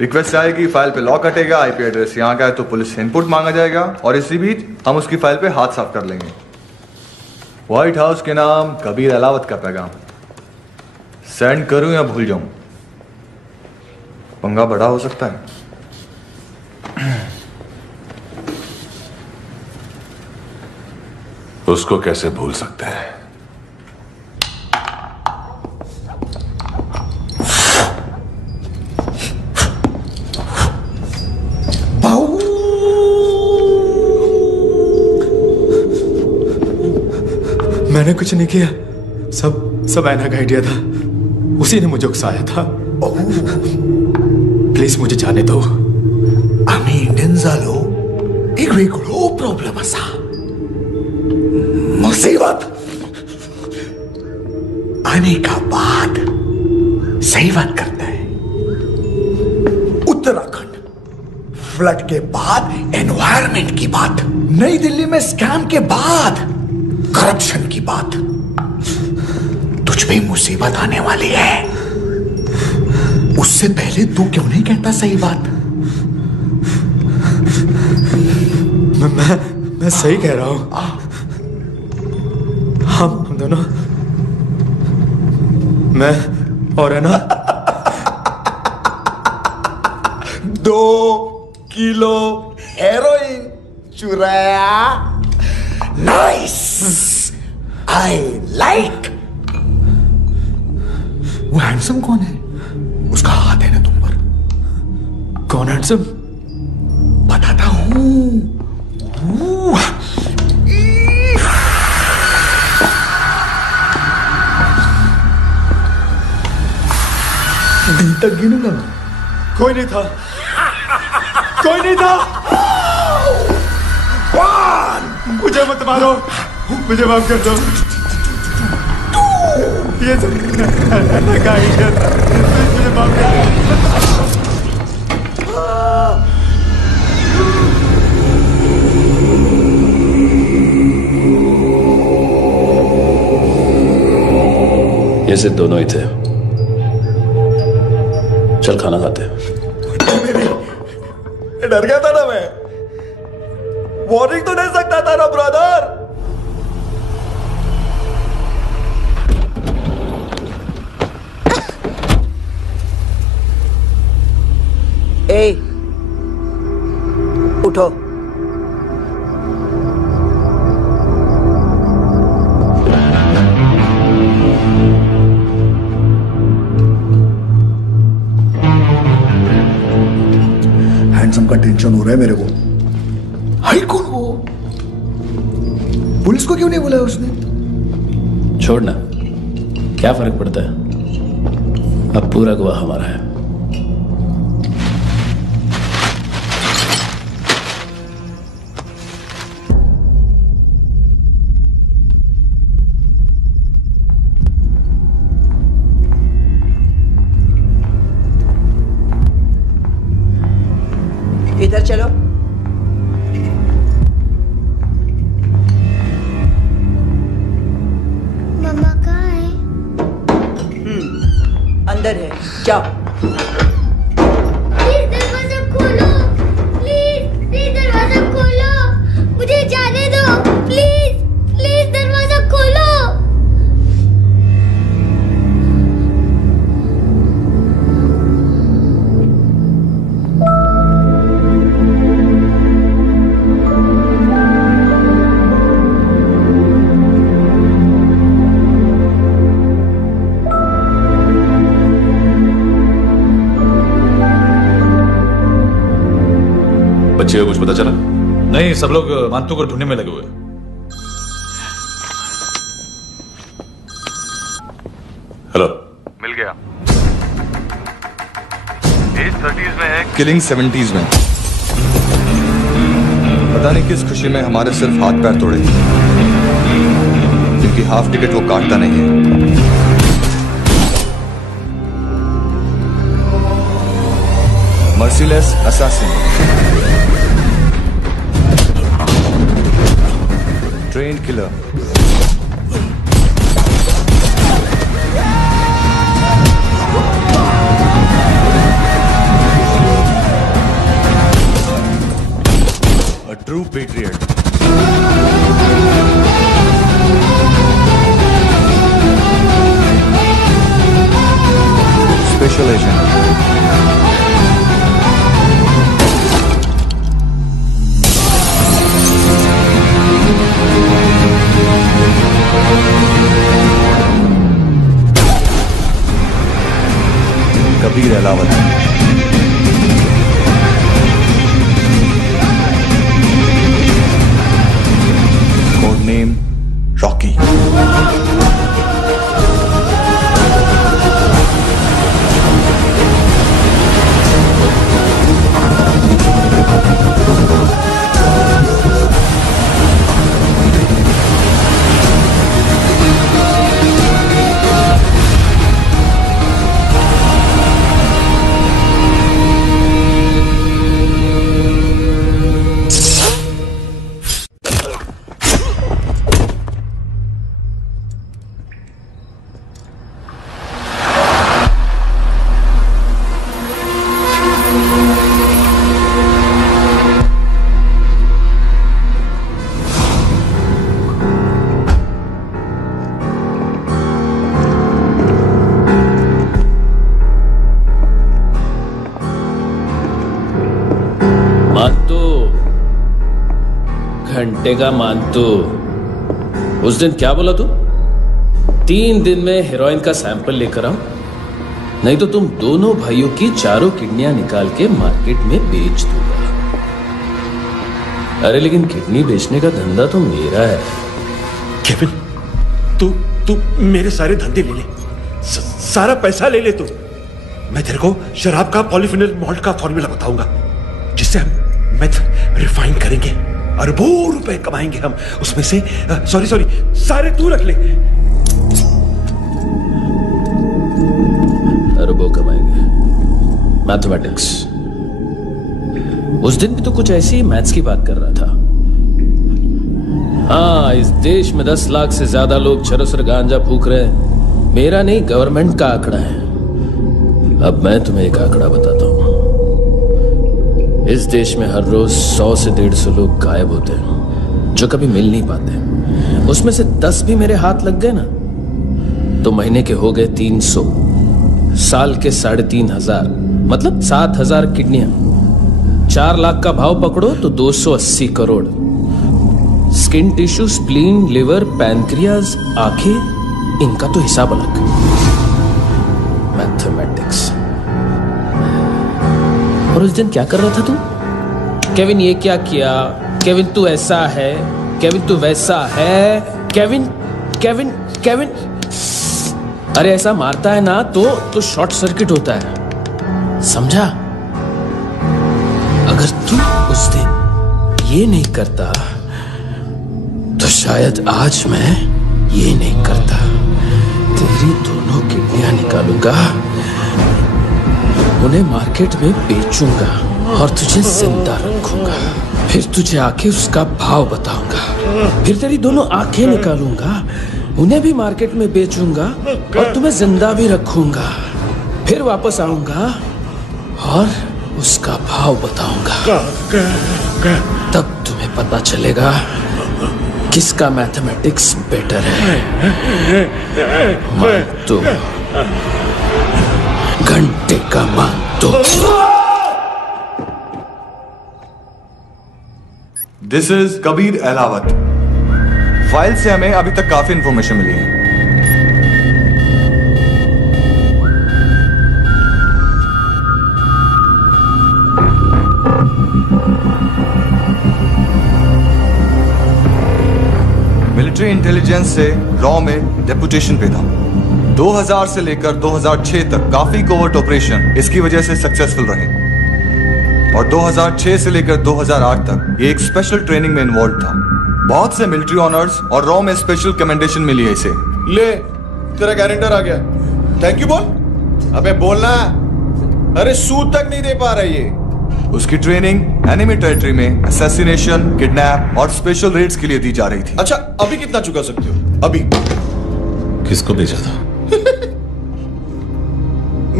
Request आएगी, फाइल पे लॉक हटेगा, आईपी एड्रेस यहाँ का है तो पुलिस से इनपुट मांगा जाएगा और इसी बीच हम उसकी फाइल पे हाथ साफ कर लेंगे। व्हाइट हाउस के नाम कबीर अलावत का पैगाम। सेंड करूं या भूल जाऊं? पंगा बड़ा हो सकता है। उसको कैसे भूल सकते हैं? मैंने कुछ नहीं किया, सब ऐना का आइडिया था। उसी ने मुझे उकसाया था। प्लीज मुझे जाने दो। आम्ही इंडियन झालो एक वेगळो प्रॉब्लेम असा। मुसीबत आने का बाद सही बात करता है। उत्तराखंड फ्लड के बाद एनवायरमेंट की बात, नई दिल्ली में स्कैम के बाद करप्शन की बात। तुझ पे मुसीबत आने वाली है, उससे पहले तू क्यों नहीं कहता सही बात? मैं सही कह रहा हूं। हम दोनों, मैं और है ना 2 किलो हेरोइन चुराया। Nice, I like. वो हैंडसम कौन है? उसका हाथ है ना तुम पर। कौन हैंडसम? बताता हूं। तक गिनूंगा मैं। कोई नहीं था, कोई नहीं था। मुझे मत मारो, मुझे माफ कर दो। ये लगा मुझे माफ कर दो। ये सिर्फ दोनों ही थे। चल खाना खाते हैं। डर गया था ना मैं। वार्निंग तो दे सकता था ना ब्रदर। ए, उठो। हैंडसम का टेंशन हो रहा है मेरे को। हाई कौन वो? पुलिस को क्यों नहीं बुलाया उसने? छोड़ना, क्या फर्क पड़ता है? अब पूरा गवाह हमारा है। इधर चलो। मम्मा कहाँ है? अंदर है, जाओ। प्लीज दरवाजा खोलो, प्लीज दरवाजा खोलो, मुझे जाने दो। प्लीज दरवाजा खोलो। बच्चे को कुछ पता चला? नहीं, सब लोग मानतू को ढूंढने में लगे हुए। हेलो। मिल गया। एज 30s में है, किलिंग 70s में। पता नहीं किस खुशी में हमारे सिर्फ हाथ पैर तोड़े, जिनकी हाफ टिकट वो काटता नहीं है। Merciless assassin, train killer, a true patriot. Special agent. Kabir Ahlawat. Code name Rocky. घंटे का मानतू, उस दिन क्या बोला तू? 3 दिन में हेरोइन का सैंपल लेकर आओ, नहीं तो तुम दोनों भाइयों की चारों किडनियां निकाल के मार्केट में बेच दूंगा। अरे लेकिन किडनी बेचने का धंधा तो मेरा है। केविन, तू मेरे सारे धंधे ले ले, सारा पैसा ले ले तू। मैं तेरे को शराब का पॉलीफिनल मॉल्ट का फॉर्मूला बताऊंगा, जिससे हम मेथ रिफाइन करेंगे, अरबों रुपए कमाएंगे हम उसमें से। सॉरी सारे तू रख ले। अरबों कमाएंगे, मैथमेटिक्स। उस दिन भी तो कुछ ऐसी मैथ्स की बात कर रहा था। हाँ, इस देश में 10 लाख से ज्यादा लोग चरस और गांजा फूक रहे हैं। मेरा नहीं, गवर्नमेंट का आंकड़ा है। अब मैं तुम्हें एक आंकड़ा बताता हूं। इस देश में हर रोज 100 से 150 लोग गायब होते हैं, जो कभी मिल नहीं पाते। उसमें से 10 भी मेरे हाथ लग गए ना, तो महीने के हो गए 300, साल के 3500, मतलब 7000 किडनियां। 4 लाख का भाव पकड़ो तो 280 crore. Skin tissue, spleen, liver, pancreas, आंखें, इनका तो हिसाब अलग। मैथमेटिक्स। और उस दिन क्या कर रहा था तू? केविन ये क्या किया, केविन तू ऐसा है, केविन तू वैसा है, केविन केविन केविन। अरे ऐसा मारता है ना तो शॉर्ट सर्किट होता है, समझा? अगर तू उस दिन ये नहीं करता तो शायद आज मैं ये नहीं करता। तेरी दोनों किडनियां निकालूंगा, उन्हें मार्केट में बेचूंगा और तुझे जिंदा रखूंगा। फिर तुझे आके उसका भाव बताऊंगा। फिर तेरी दोनों आंखें निकालूंगा, उन्हें भी मार्केट में बेचूंगा और तुम्हें जिंदा भी रखूंगा। फिर वापस आऊंगा और उसका भाव बताऊंगा। तब तुम्हें पता चलेगा किसका मैथमेटिक्स बेटर है। मानतो, घंटे का मानतो। This is Kabir Ahlawat. File से हमें अभी तक काफी इंफॉर्मेशन मिली है। मिलिट्री इंटेलिजेंस से रॉ में डेपुटेशन पे था। 2000 से लेकर 2006 तक काफी कोवर्ट ऑपरेशन इसकी वजह से सक्सेसफुल रहे और 2006 से लेकर 2008 तक ये एक स्पेशल ट्रेनिंग में इन्वॉल्व था। बहुत से मिलिट्री ऑनर्स और रॉ में स्पेशल कमेंडेशन मिली है इसे। ले तेरा गारंटर आ गया, थैंक यू बोल। अबे बोलना, अरे सूद तक नहीं दे पा रहा ये। उसकी ट्रेनिंग एनिमी टेरिटरी में असैसिनेशन, किडनैप और स्पेशल रेड्स के लिए दी जा रही थी। अच्छा अभी कितना चुका सकते हो? अभी किसको भेजा था?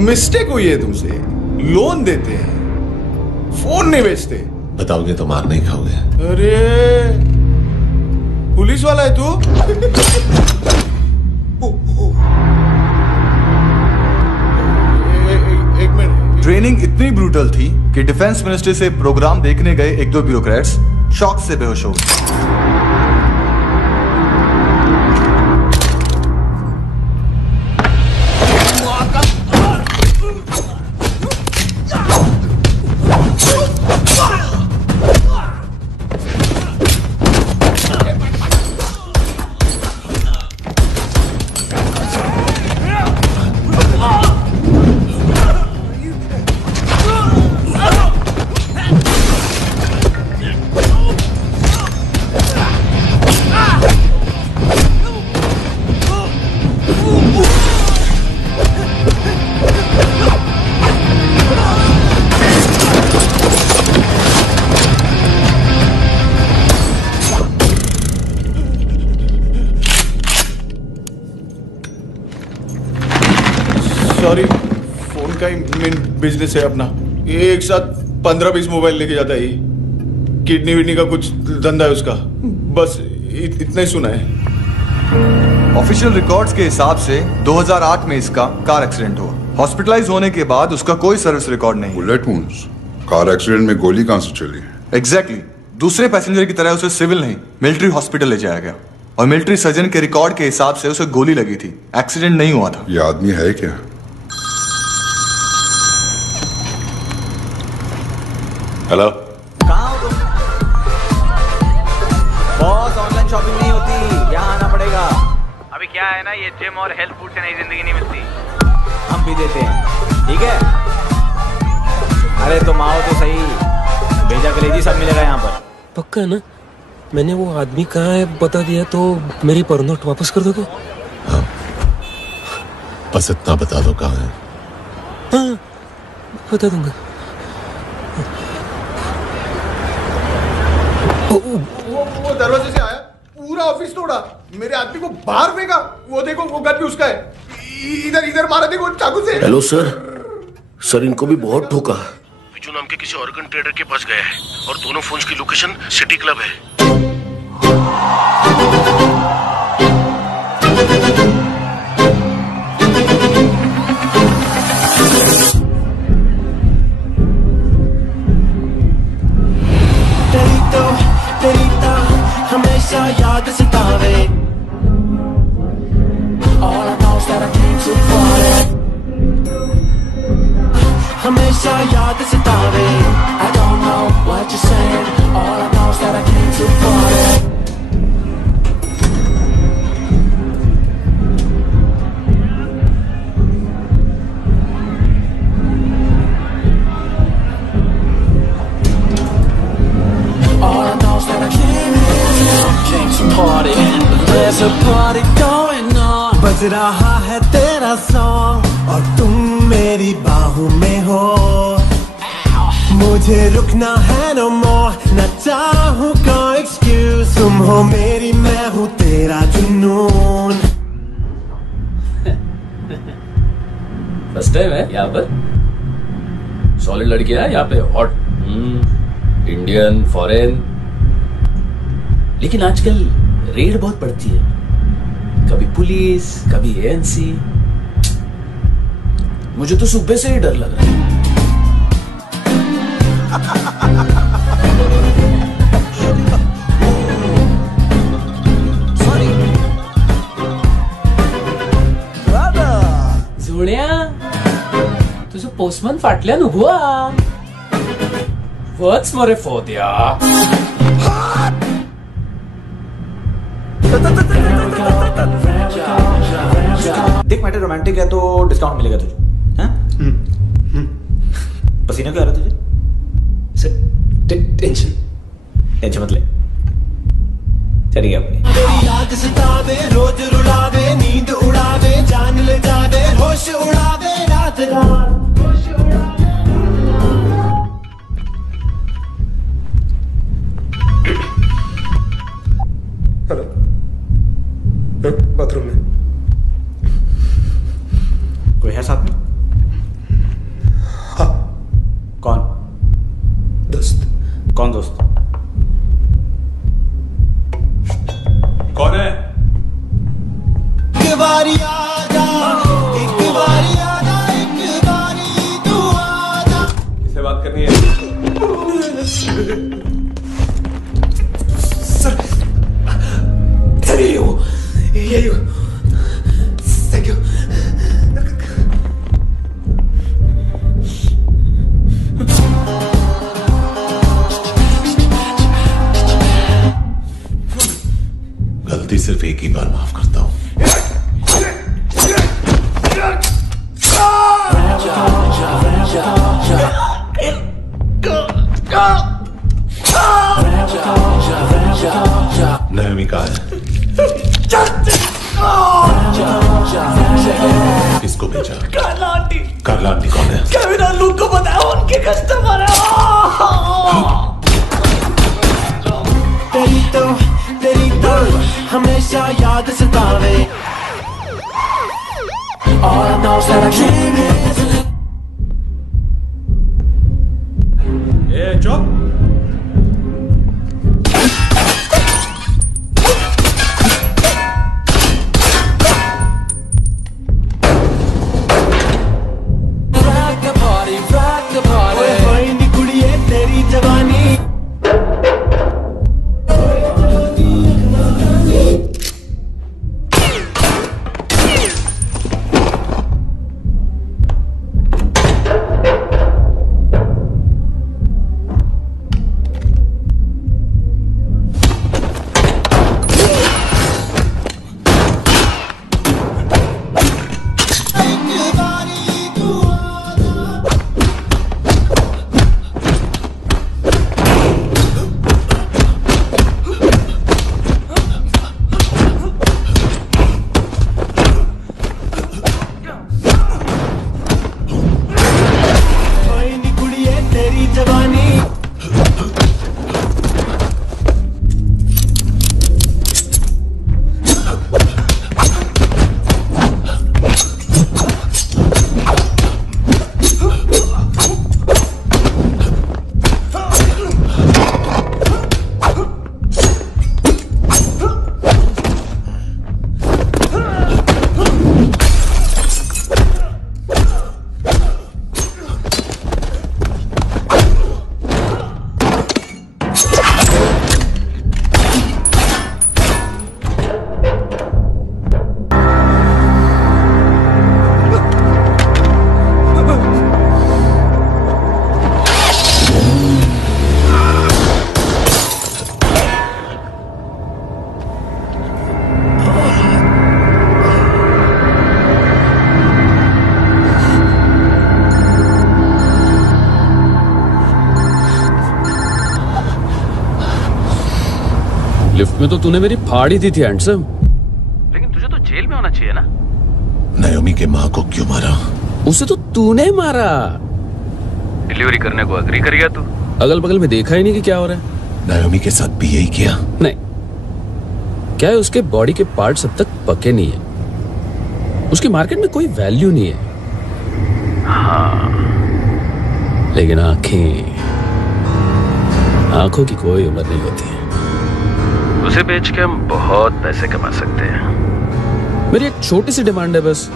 मिस्टेक हुई है तुमसे, लोन देते हैं, फोन नहीं बेचते। बताओगे तो मार नहीं खाओगे। अरे पुलिस वाला है तू? एक मिनट। ट्रेनिंग इतनी ब्रूटल थी कि डिफेंस मिनिस्ट्री से प्रोग्राम देखने गए एक दो ब्यूरोक्रेट्स शॉक से बेहोश हो गए। सॉरी, फोन का ही मेन बिजनेस है अपना। एक साथ 15-20 मोबाइल लेके जाता है। किडनी विडनी का कुछ धंधा है उसका, बस इतना ही सुना है। ऑफिशियल रिकॉर्ड्स के हिसाब से 2008 में इसका कार एक्सीडेंट हुआ। हॉस्पिटलाइज होने के बाद उसका कोई सर्विस रिकॉर्ड नहीं। बुलेट वुंड्स, कार एक्सीडेंट में गोली कहां से चली? एग्जैक्टली। दूसरे पैसेंजर की तरह उसे सिविल नहीं मिलिट्री हॉस्पिटल ले जाया गया और मिलिट्री सर्जन के रिकॉर्ड के हिसाब से उसे गोली लगी थी, एक्सीडेंट नहीं हुआ था। ये आदमी है क्या? हेलो, बॉस ऑनलाइन शॉपिंग नहीं होती, यहाँ आना पड़ेगा। अभी क्या है ना, ये जिम और हेल्थ फूड से नई जिंदगी नहीं मिलती। हम भी देते हैं, ठीक है? अरे तुम आओ तो सही, भेजा कलेजी सब मिलेगा यहाँ पर। पक्का ना? मैंने वो आदमी कहाँ है बता दिया तो मेरी पर नोट वापस कर दोगे? हाँ, बस इतना बता दो कहाँ है। हाँ, बता दूंगा। वो दरवाजे से आया, पूरा ऑफिस तोड़ा, मेरे आदमी को बाहर फेंका। वो देखो, वो गन भी उसका है। इधर इधर मारा देखो चाकू से। हेलो सर, सर इनको भी बहुत ठोका। बिजू नाम के किसी ऑर्गन ट्रेडर के पास गया है और दोनों फोन्स की लोकेशन सिटी क्लब है। तेरी तो हमेशा याद सतावे। All I know is that I came too far. हमेशा याद सतावे। I don't know what you're saying. All I know is that I came too far. All I know is that I came to party. There's a party going on. बज रहा है तेरा song और तुम मेरी बाहों में हो। मुझे रुकना है no more, न चाहूँ कोई excuse। तुम हो मेरी, मैं हूँ तेरा जुनून। फर्स्ट टाइम है यहाँ पर, सॉलिड लड़कियां है यहाँ पे, हॉट इंडियन फॉरेन। लेकिन आजकल रेड बहुत पड़ती है, कभी पुलिस कभी एएनसी। मुझे तो सुबह से ही डर लग रहा है। जोड्या, तुझं पोस्टमन फाटल्यान उभो हा. वच मरे फोद्या. देख मैटर रोमांटिक है तो डिस्काउंट मिलेगा तुझे। हैं? पसीना क्यों आ रहा है तुझे? टेंशन मत ले, चली गया अपनी। याद सतावे, रोज रुलावे, नींद उड़ावे, जान ले जावे, होश उड़ावे, रात रात होश उड़ावे। हेलो, बाथरूम में कोई है साथ में? हाँ। कौन? दोस्त। कौन दोस्त? कौन है? एक बारी आजा, एक बारी आजा, एक बारी तू आजा। किससे बात करनी है? सर यही हो। Thank you. गलती सिर्फ एक ही बार माफ करता हूं। नयोमी कहाँ है? किसको भेजा? कार्ला आंटी। कार्ला आंटी कौन है? केविन और लूक को बताया, उनके कस्टमर है। तेरी तो हमेशा याद सतावे और चुप। तेरी जवानी लिफ्ट में तो तूने मेरी फाड़ ही दी थी हैंडसम। लेकिन तुझे तो जेल में होना चाहिए ना। नयोमी के माँ को क्यों मारा? उसे तो तूने मारा। डिलीवरी करने को अग्री कर गया तू। अगल बगल में देखा ही नहीं कि क्या हो रहा है। नयोमी के साथ भी यही किया? नहीं, क्या है उसके बॉडी के पार्ट्स अब तक पके नहीं है, उसकी मार्केट में कोई वैल्यू नहीं है। हाँ, लेकिन आंखों की कोई उम्र नहीं होती है। उसे बेच के हम बहुत पैसे कमा सकते हैं। मेरी एक छोटी सी डिमांड है बस,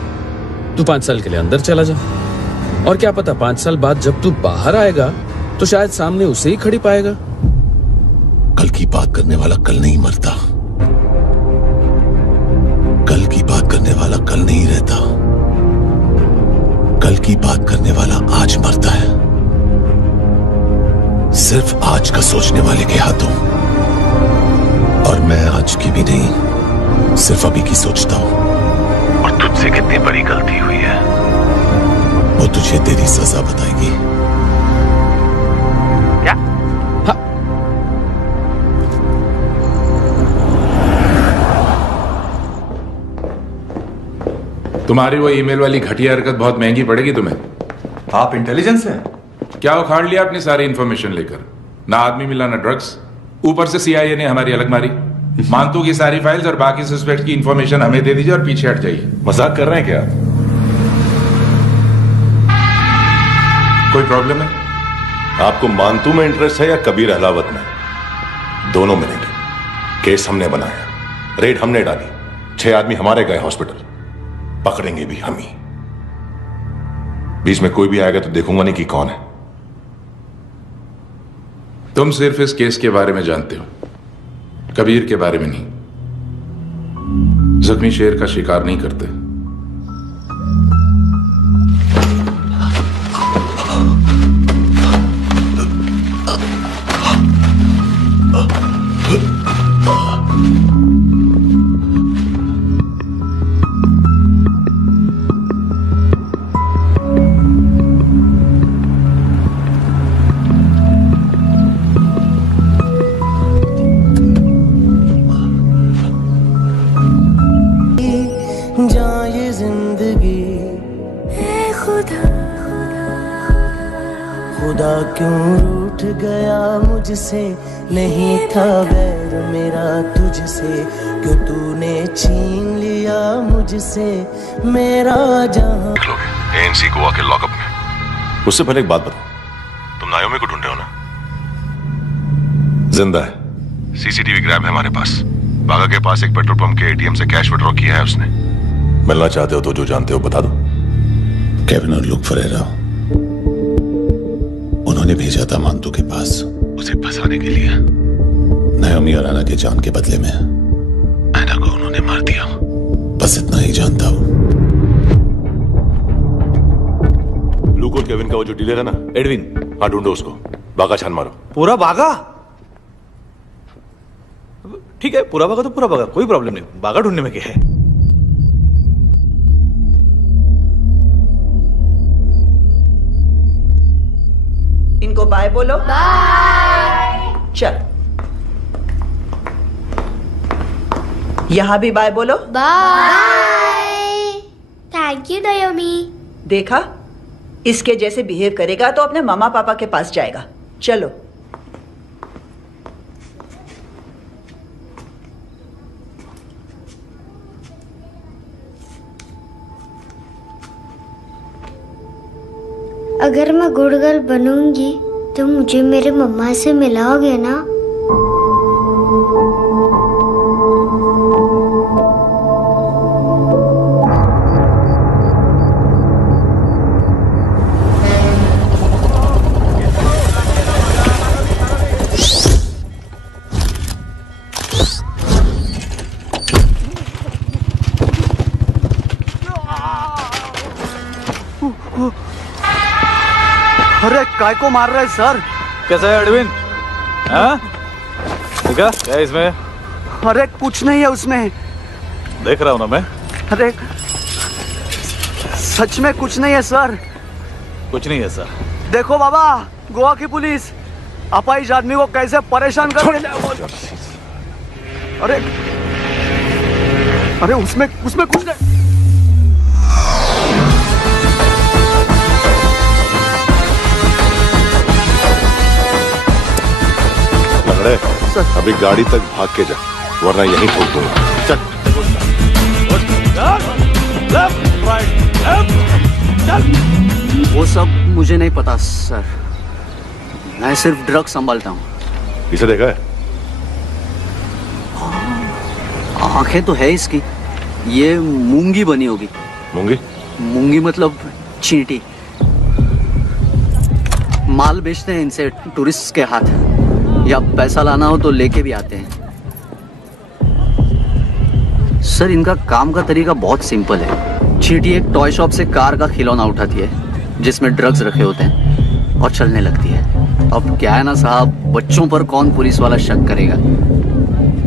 तू 5 साल के लिए अंदर चला जा, और क्या पता 5 साल बाद जब तू बाहर आएगा तो शायद सामने उसे ही खड़ी पाएगा। कल की बात करने वाला कल नहीं मरता, कल की बात करने वाला कल नहीं रहता, कल की बात करने वाला आज मरता है। सिर्फ आज का सोचने वाले के हाथों, और मैं आज की भी नहीं सिर्फ अभी की सोचता हूं। और तुझसे कितनी बड़ी गलती हुई है वो तुझे तेरी सजा बताएगी। क्या? तुम्हारी वो ईमेल वाली घटिया हरकत बहुत महंगी पड़ेगी तुम्हें। आप इंटेलिजेंस हैं? क्या उखाड़ लिया अपनी सारी इंफॉर्मेशन लेकर? ना आदमी मिला ना ड्रग्स, ऊपर से CIA ने हमारी अलग मारी। मानतू की सारी फाइल्स और बाकी सस्पेक्ट की इंफॉर्मेशन हमें दे दीजिए और पीछे हट जाइए। मजाक कर रहे हैं क्या? कोई प्रॉब्लम है? आपको मानतू में इंटरेस्ट है या कबीर अहलावत में? दोनों मिलेंगे। केस हमने बनाया, रेड हमने डाली, 6 आदमी हमारे गए हॉस्पिटल, पकड़ेंगे भी हम ही। बीच में कोई भी आएगा तो देखूंगा नहीं कि कौन है। तुम सिर्फ इस केस के बारे में जानते हो, कबीर के बारे में नहीं। जख्मी शेर का शिकार नहीं करते। क्यों रूठ गया मुझसे, नहीं था वैर मेरा तुझसे, क्यों तूने छीन लिया मुझसे मेरा जहां। ANC गोवा के लॉकअप में। उससे पहले एक बात बताओ, तुम नायोमी को ढूंढ रहे हो ना? जिंदा है, CCTV ग्रैब है हमारे पास। बागा के पास एक पेट्रोल पंप के ATM से कैश विड्रॉ किया है उसने। मिलना चाहते हो तो जो जानते हो बता दो। केविन और लुक फरेरा उन्होंने भेजा था मानतू के पास उसे फंसाने के लिए। नायोमी और आना के जान के बदले में ऐना को उन्होंने मार दिया। बस इतना ही जानता हूं। लुक और केविन का वो जो डीलर है ना, एडविन, हाँ ढूंढो उसको। बागा छान मारो। पूरा बागा? ठीक है, पूरा बागा तो पूरा बागा, कोई प्रॉब्लम नहीं। बागा ढूंढने में क्या है? इनको बाय बोलो। बाय। चल, यहां भी बाय बोलो। बाय। Thank you नायोमी। देखा, इसके जैसे बिहेव करेगा तो अपने मामा पापा के पास जाएगा। चलो। अगर मैं गुड गर्ल बनूंगी तो मुझे मेरे मम्मा से मिलाओगे ना? अरे काय को मार रहा है सर? कैसा है एडविन? हाँ? देखा क्या है इसमें? अरे कुछ नहीं है उसमें। देख रहा हूं ना मैं। अरे सच में कुछ नहीं है सर। कुछ नहीं है सर। देखो बाबा, गोवा की पुलिस अपाहिज आदमी को कैसे परेशान कर रही है। अरे अरे उसमें कुछ नहीं। अभी गाड़ी तक भाग के जा, वरना यहीं ठोक दूंगा। चल। वो सब मुझे नहीं पता सर, मैं सिर्फ ड्रग संभालता हूँ। इसे देखा है? आंखें तो है इसकी, ये मूंगी बनी होगी। मूंगी? मूंगी मतलब चींटी। माल बेचते हैं इनसे टूरिस्ट के हाथ, या पैसा लाना हो तो लेके भी आते हैं। सर इनका काम का तरीका बहुत सिंपल है। चींटी एक टॉय शॉप से कार का खिलौना उठाती है जिसमें ड्रग्स रखे होते हैं और चलने लगती है। अब क्या है ना साहब, बच्चों पर कौन पुलिस वाला शक करेगा।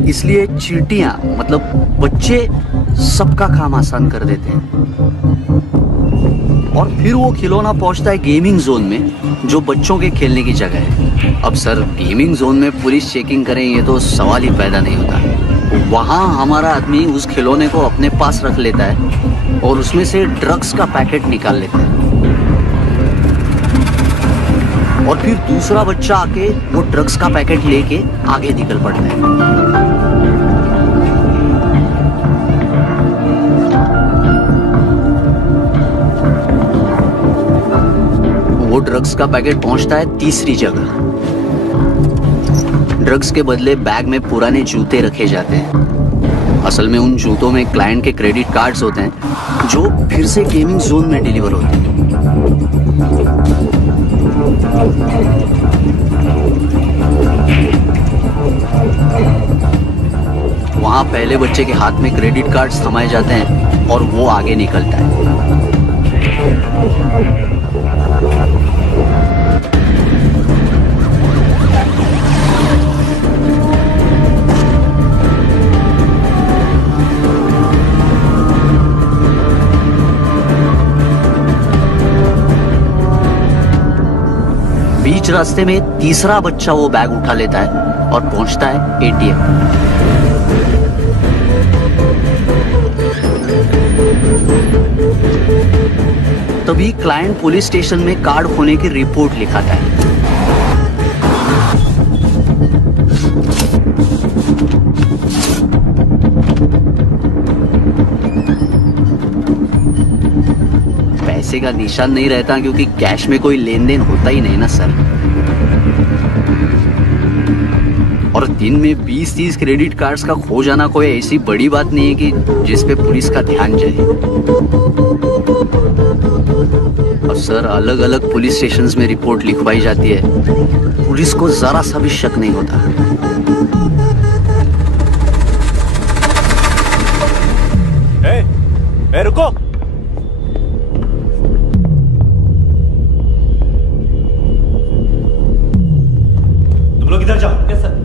इसलिए चींटियां मतलब बच्चे सबका काम आसान कर देते हैं। और फिर वो खिलौना पहुंचता है गेमिंग जोन में, जो बच्चों के खेलने की जगह है। अब सर, गेमिंग जोन में पुलिस चेकिंग करें ये तो सवाल ही पैदा नहीं होता। वहां हमारा आदमी उस खिलौने को अपने पास रख लेता है और उसमें से ड्रग्स का पैकेट निकाल लेता है। और फिर दूसरा बच्चा आके वो ड्रग्स का पैकेट लेके आगे निकल पड़ता है। वो ड्रग्स का पैकेट पहुंचता है तीसरी जगह। ड्रग्स के बदले बैग में पुराने जूते रखे जाते हैं। असल में उन जूतों में क्लाइंट के क्रेडिट कार्ड्स होते हैं जो फिर से गेमिंग जोन में डिलीवर होते हैं। वहां पहले बच्चे के हाथ में क्रेडिट कार्ड्स थमाए जाते हैं और वो आगे निकलता है। बीच रास्ते में तीसरा बच्चा वो बैग उठा लेता है और पहुंचता है एटीएम। तभी क्लाइंट पुलिस स्टेशन में कार्ड खोने की रिपोर्ट लिखाता है। पैसे का निशान नहीं रहता क्योंकि कैश में कोई लेन देन होता ही नहीं ना सर। और दिन में 20-30 क्रेडिट कार्ड्स का खो जाना कोई ऐसी बड़ी बात नहीं है कि जिस पे पुलिस का ध्यान जाए। और सर, अलग अलग पुलिस स्टेशंस में रिपोर्ट लिखवाई जाती है, पुलिस को जरा सा भी शक नहीं होता। रुको। तुम लोग इधर जाओ। Yes sir.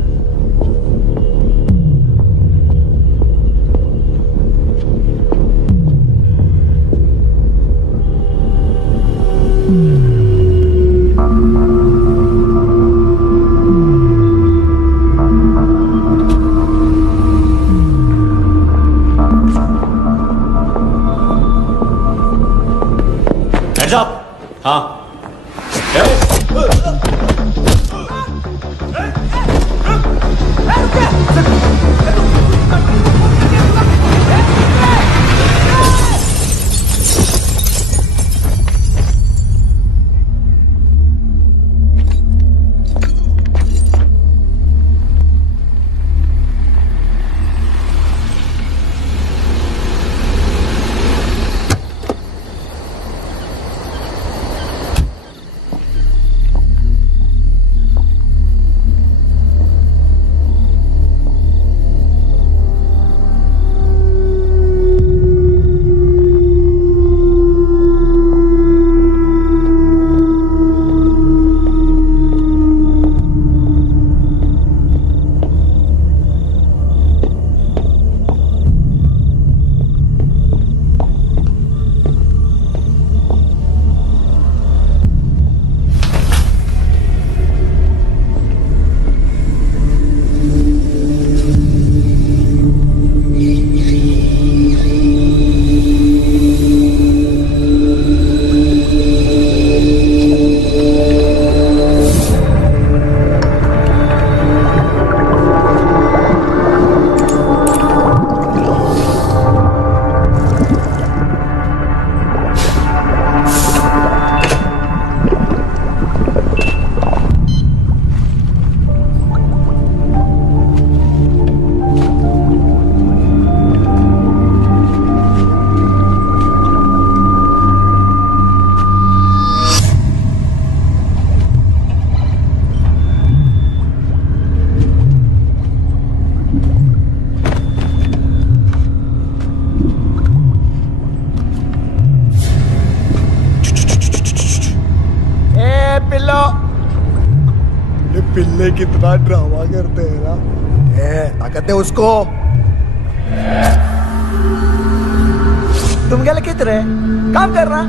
हाँ। पिल्ले कितना ड्रामा करते हैं ना। ताकत दे उसको। तुम क्या लिखित रहे? काम कर रहा।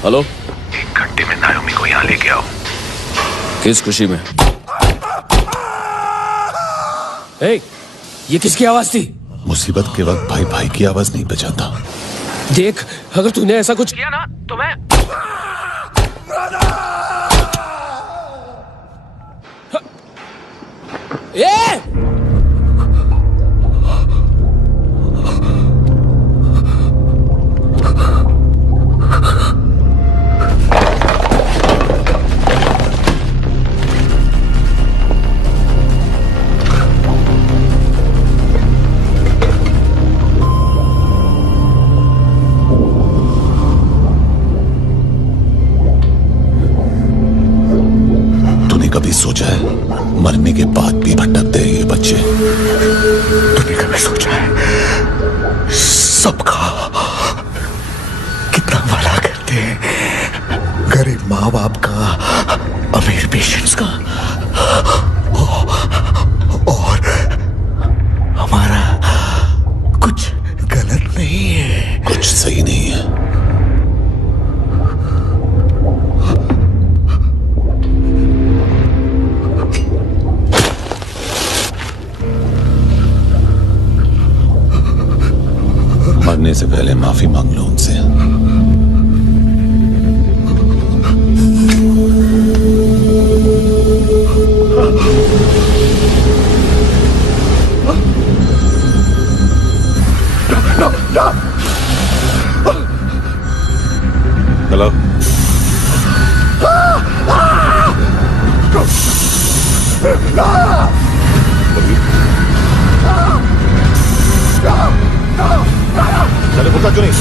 हेलो, 1 घंटे में नायोमी को यहाँ लेके आओ। किस खुशी में? ए, ये किसकी आवाज थी? मुसीबत के वक्त भाई भाई की आवाज नहीं बजाता। देख, अगर तूने ऐसा कुछ किया ना तो मैं कभी सोचा है मरने के बाद भी भटकते हैं ये बच्चे? तूने कभी सोचा है सबका कितना भला करते हैं? गरीब माँ बाप का, अमीर पेशेंट्स का, और हमारा कुछ गलत नहीं है, कुछ सही नहीं है। मरने से पहले माफी मांग लो उनसे। हेलो, चले बोलता क्यों नहीं?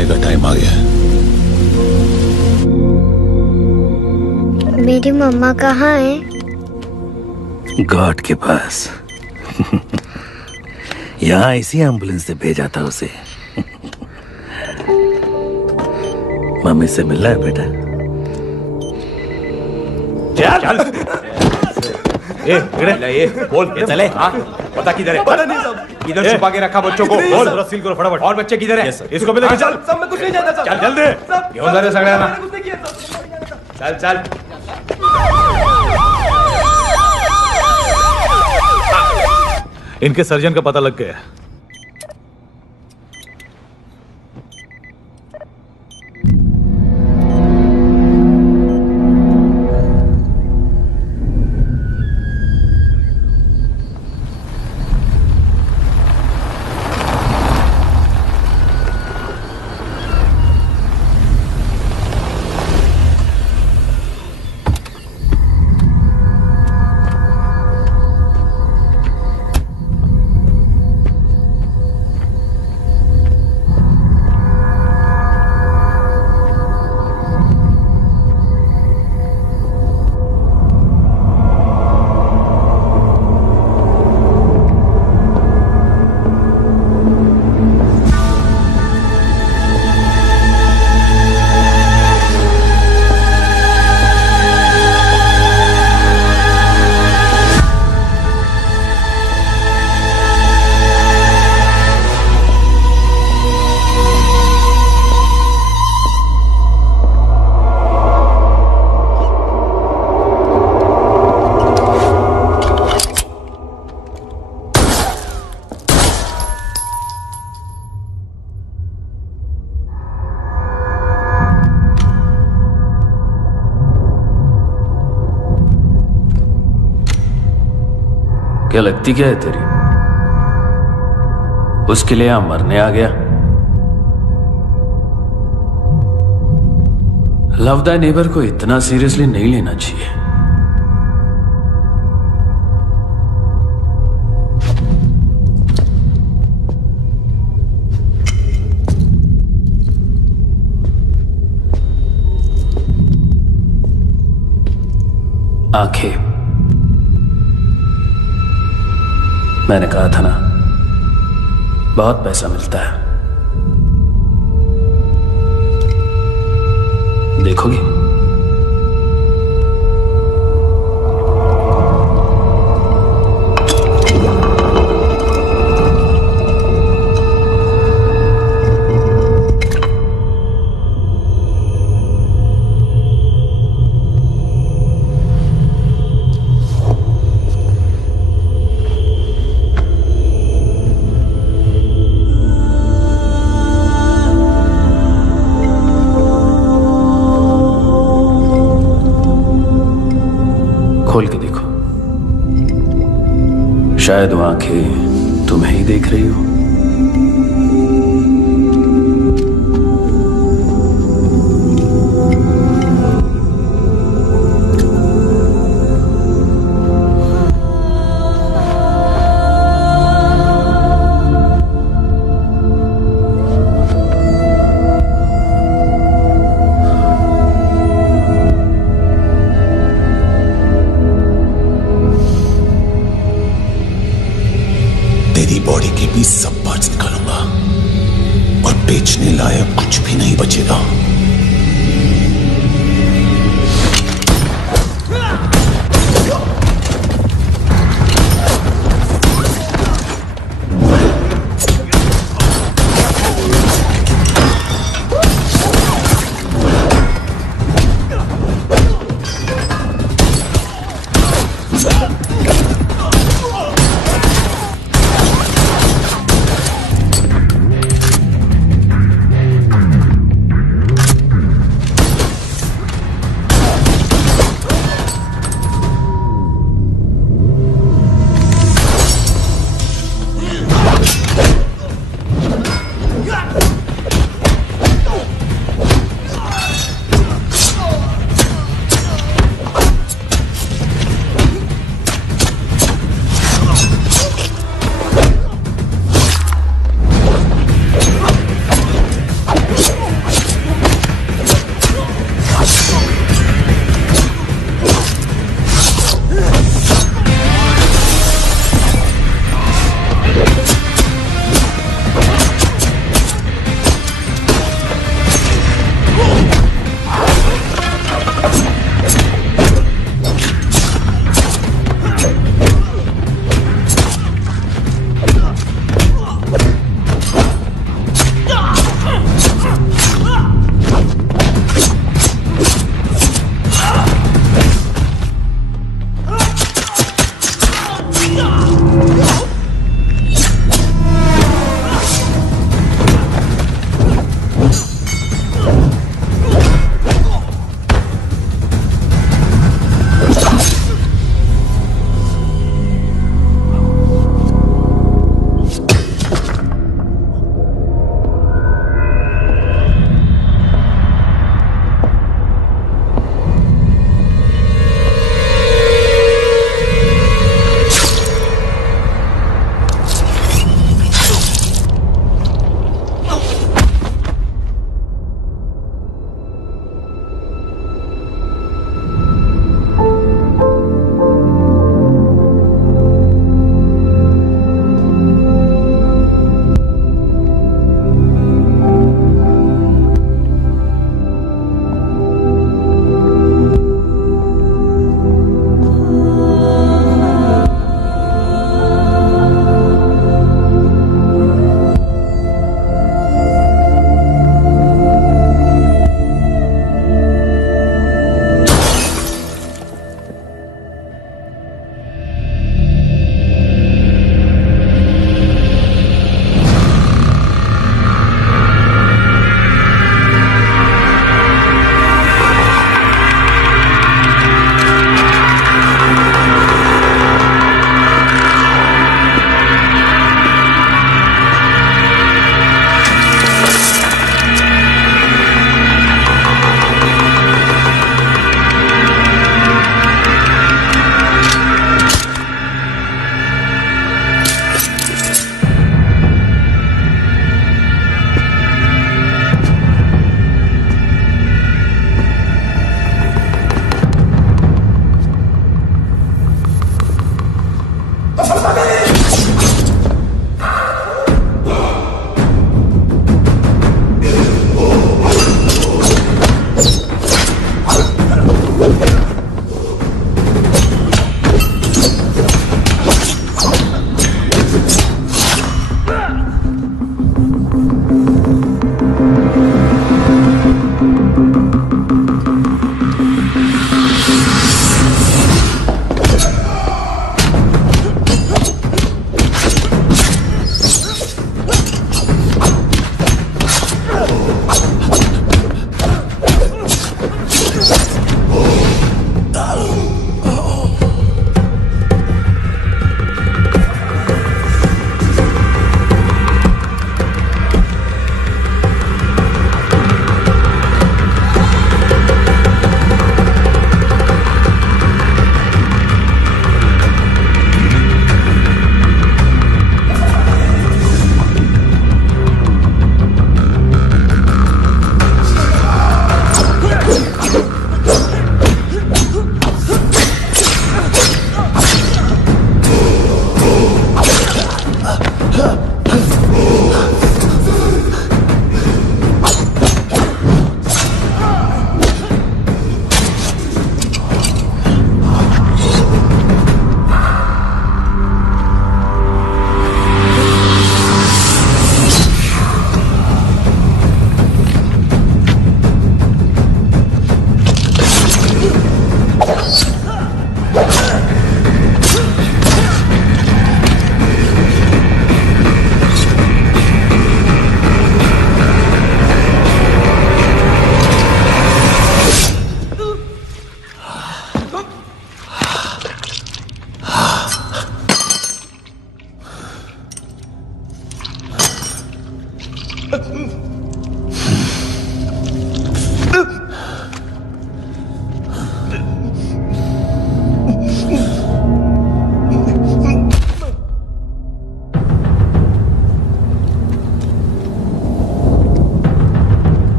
जाने का टाइम आ गया है। मेरी मम्मा कहाँ है? गॉड के पास। यहाँ इसी एम्बुलेंस से भेजा था उसे। मम्मी से मिलना है बेटा। चल। ये बोल ये चले। हाँ पता किधर है? पता नहीं सब। इधर छुपा के रखा बच्चों को। बोल सील करो फटाफट। और बच्चे किधर है? इसको भी लेके चल। सब मैं कुछ नहीं जानता। चल जल्दी। घेऊन जा रे सगळ्यांना। चल चल। इनके सर्जन का पता लग गया। क्या लगती क्या है तेरी? उसके लिए यहां मरने आ गया? लव द नेबर को इतना सीरियसली नहीं लेना चाहिए। आंखें, मैंने कहा था ना, बहुत पैसा मिलता है। देखोगी? खोल के देखो, शायद वो आंखें तुम्हें ही देख रही हो। बॉडी के भी सब पार्ट्स निकालूंगा और बेचने लायक कुछ भी नहीं बचेगा।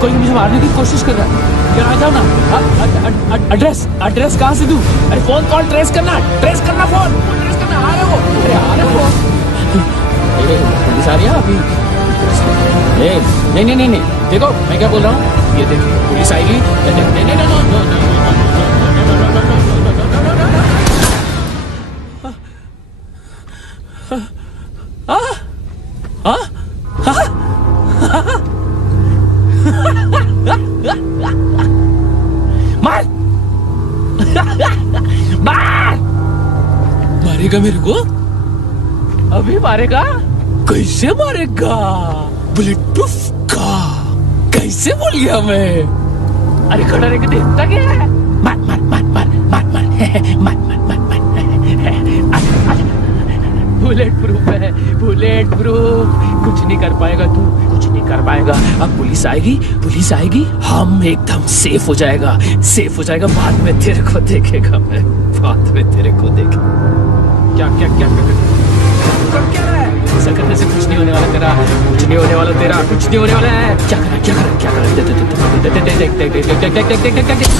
कोई मुझे मारने की कोशिश कर रहा है। यार आ जाओ ना। एड्रेस कहाँ से दूं? अरे फोन कॉल ट्रेस करना फोन ट्रेस करना। आ रहे हो? अरे आ रहे हो? पुलिस आ रही है अभी? नहीं देखो मैं क्या बोल रहा हूँ, ये देखो पुलिस आएगी। मारेगा मेरे को? अभी मारेगा? कैसे मारेगा? बुलेट प्रूफ का कैसे बोल गया मैं? अरे खड़ा रह के देखता क्या है? मार बुलेट प्रूफ है, बुलेट प्रूफ। कुछ नहीं कर पाएगा तू, कुछ नहीं कर पाएगा। अब पुलिस आएगी, हम एकदम सेफ हो जाएगा। बाद में तेरे को देखेगा मैं, बाद में तेरे को देखेगा। क्या कर क्या रहा है? ऐसा करने से कुछ नहीं होने वाला तेरा, कुछ नहीं होने वाला तेरा, कुछ नहीं होने वाला है। क्या कर देख।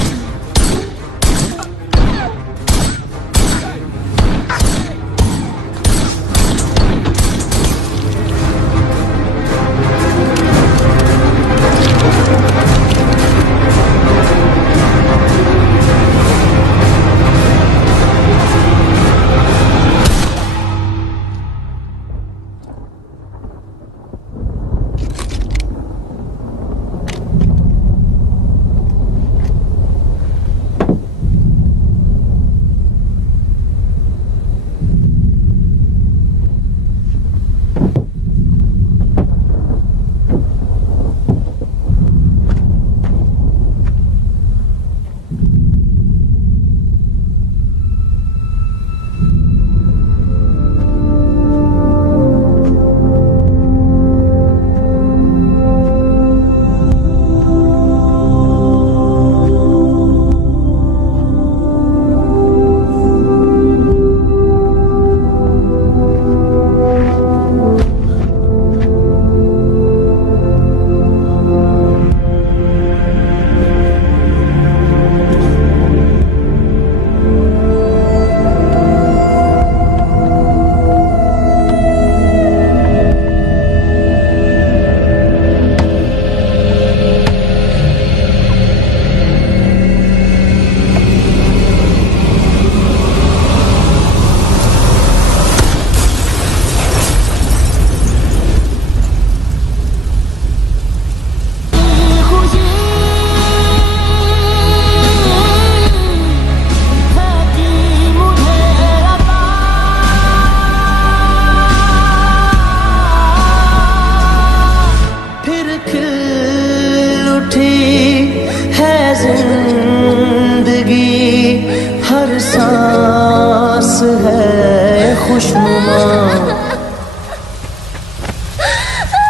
खुशनुमा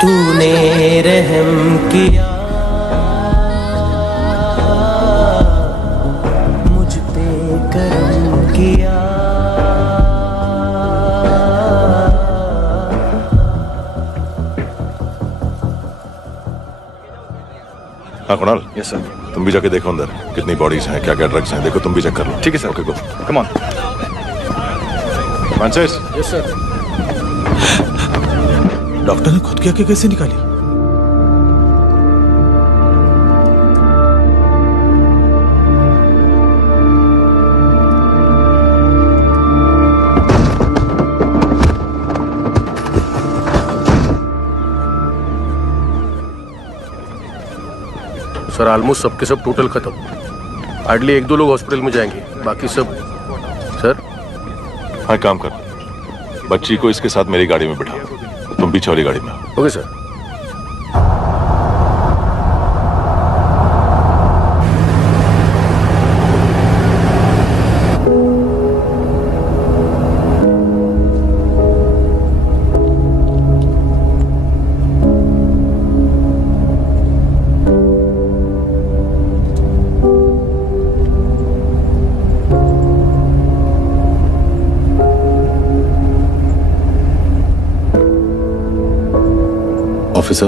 तूने रहम किया मुझ पे करम किया। हाँ कुणाल। Yes sir. तुम भी जाके देखो अंदर कितनी बॉडीज हैं, क्या क्या ड्रग्स हैं, देखो तुम भी चेक कर लो। ठीक है sir. Okay go. Come on Francis. Yes sir. Doctor ने खुद की आंखें कैसे निकाली? सर ऑलमोस्ट सबके सब टोटल खत्म। हार्डली 1-2 लोग हॉस्पिटल में जाएंगे, बाकी सब। सर हाँ काम कर, बच्ची को इसके साथ मेरी गाड़ी में बिठा, तुम पीछे वाली गाड़ी में। Okay sir. ऑफिसर,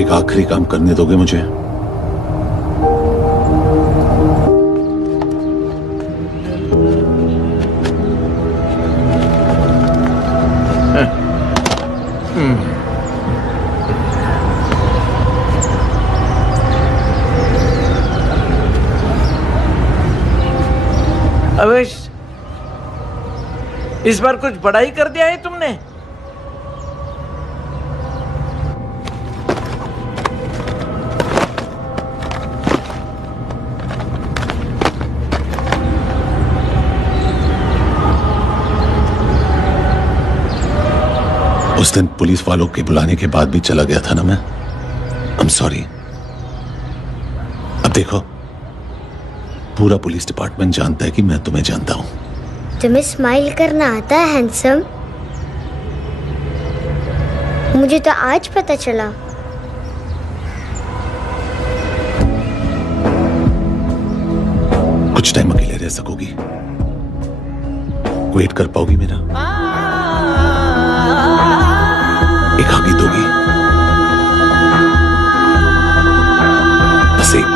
एक आखिरी काम करने दोगे मुझे? अवेश, इस बार कुछ बड़ा ही कर दिया है तुमने। उस दिन पुलिस वालों के बुलाने के बाद भी चला गया था ना मैं। I am sorry. अब देखो, पूरा पुलिस डिपार्टमेंट जानता है कि मैं तुम्हें जानता हूं। तुम्हें स्माइल करना आता है हैंडसम? मुझे तो आज पता चला। कुछ टाइम अकेले रह सकोगी? वेट कर पाओगी मेरा? एक आगे दोगी? बस एक।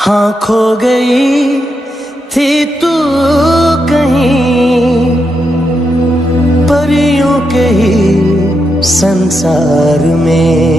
हाँ खो गई थी तू कहीं परियों के ही संसार में।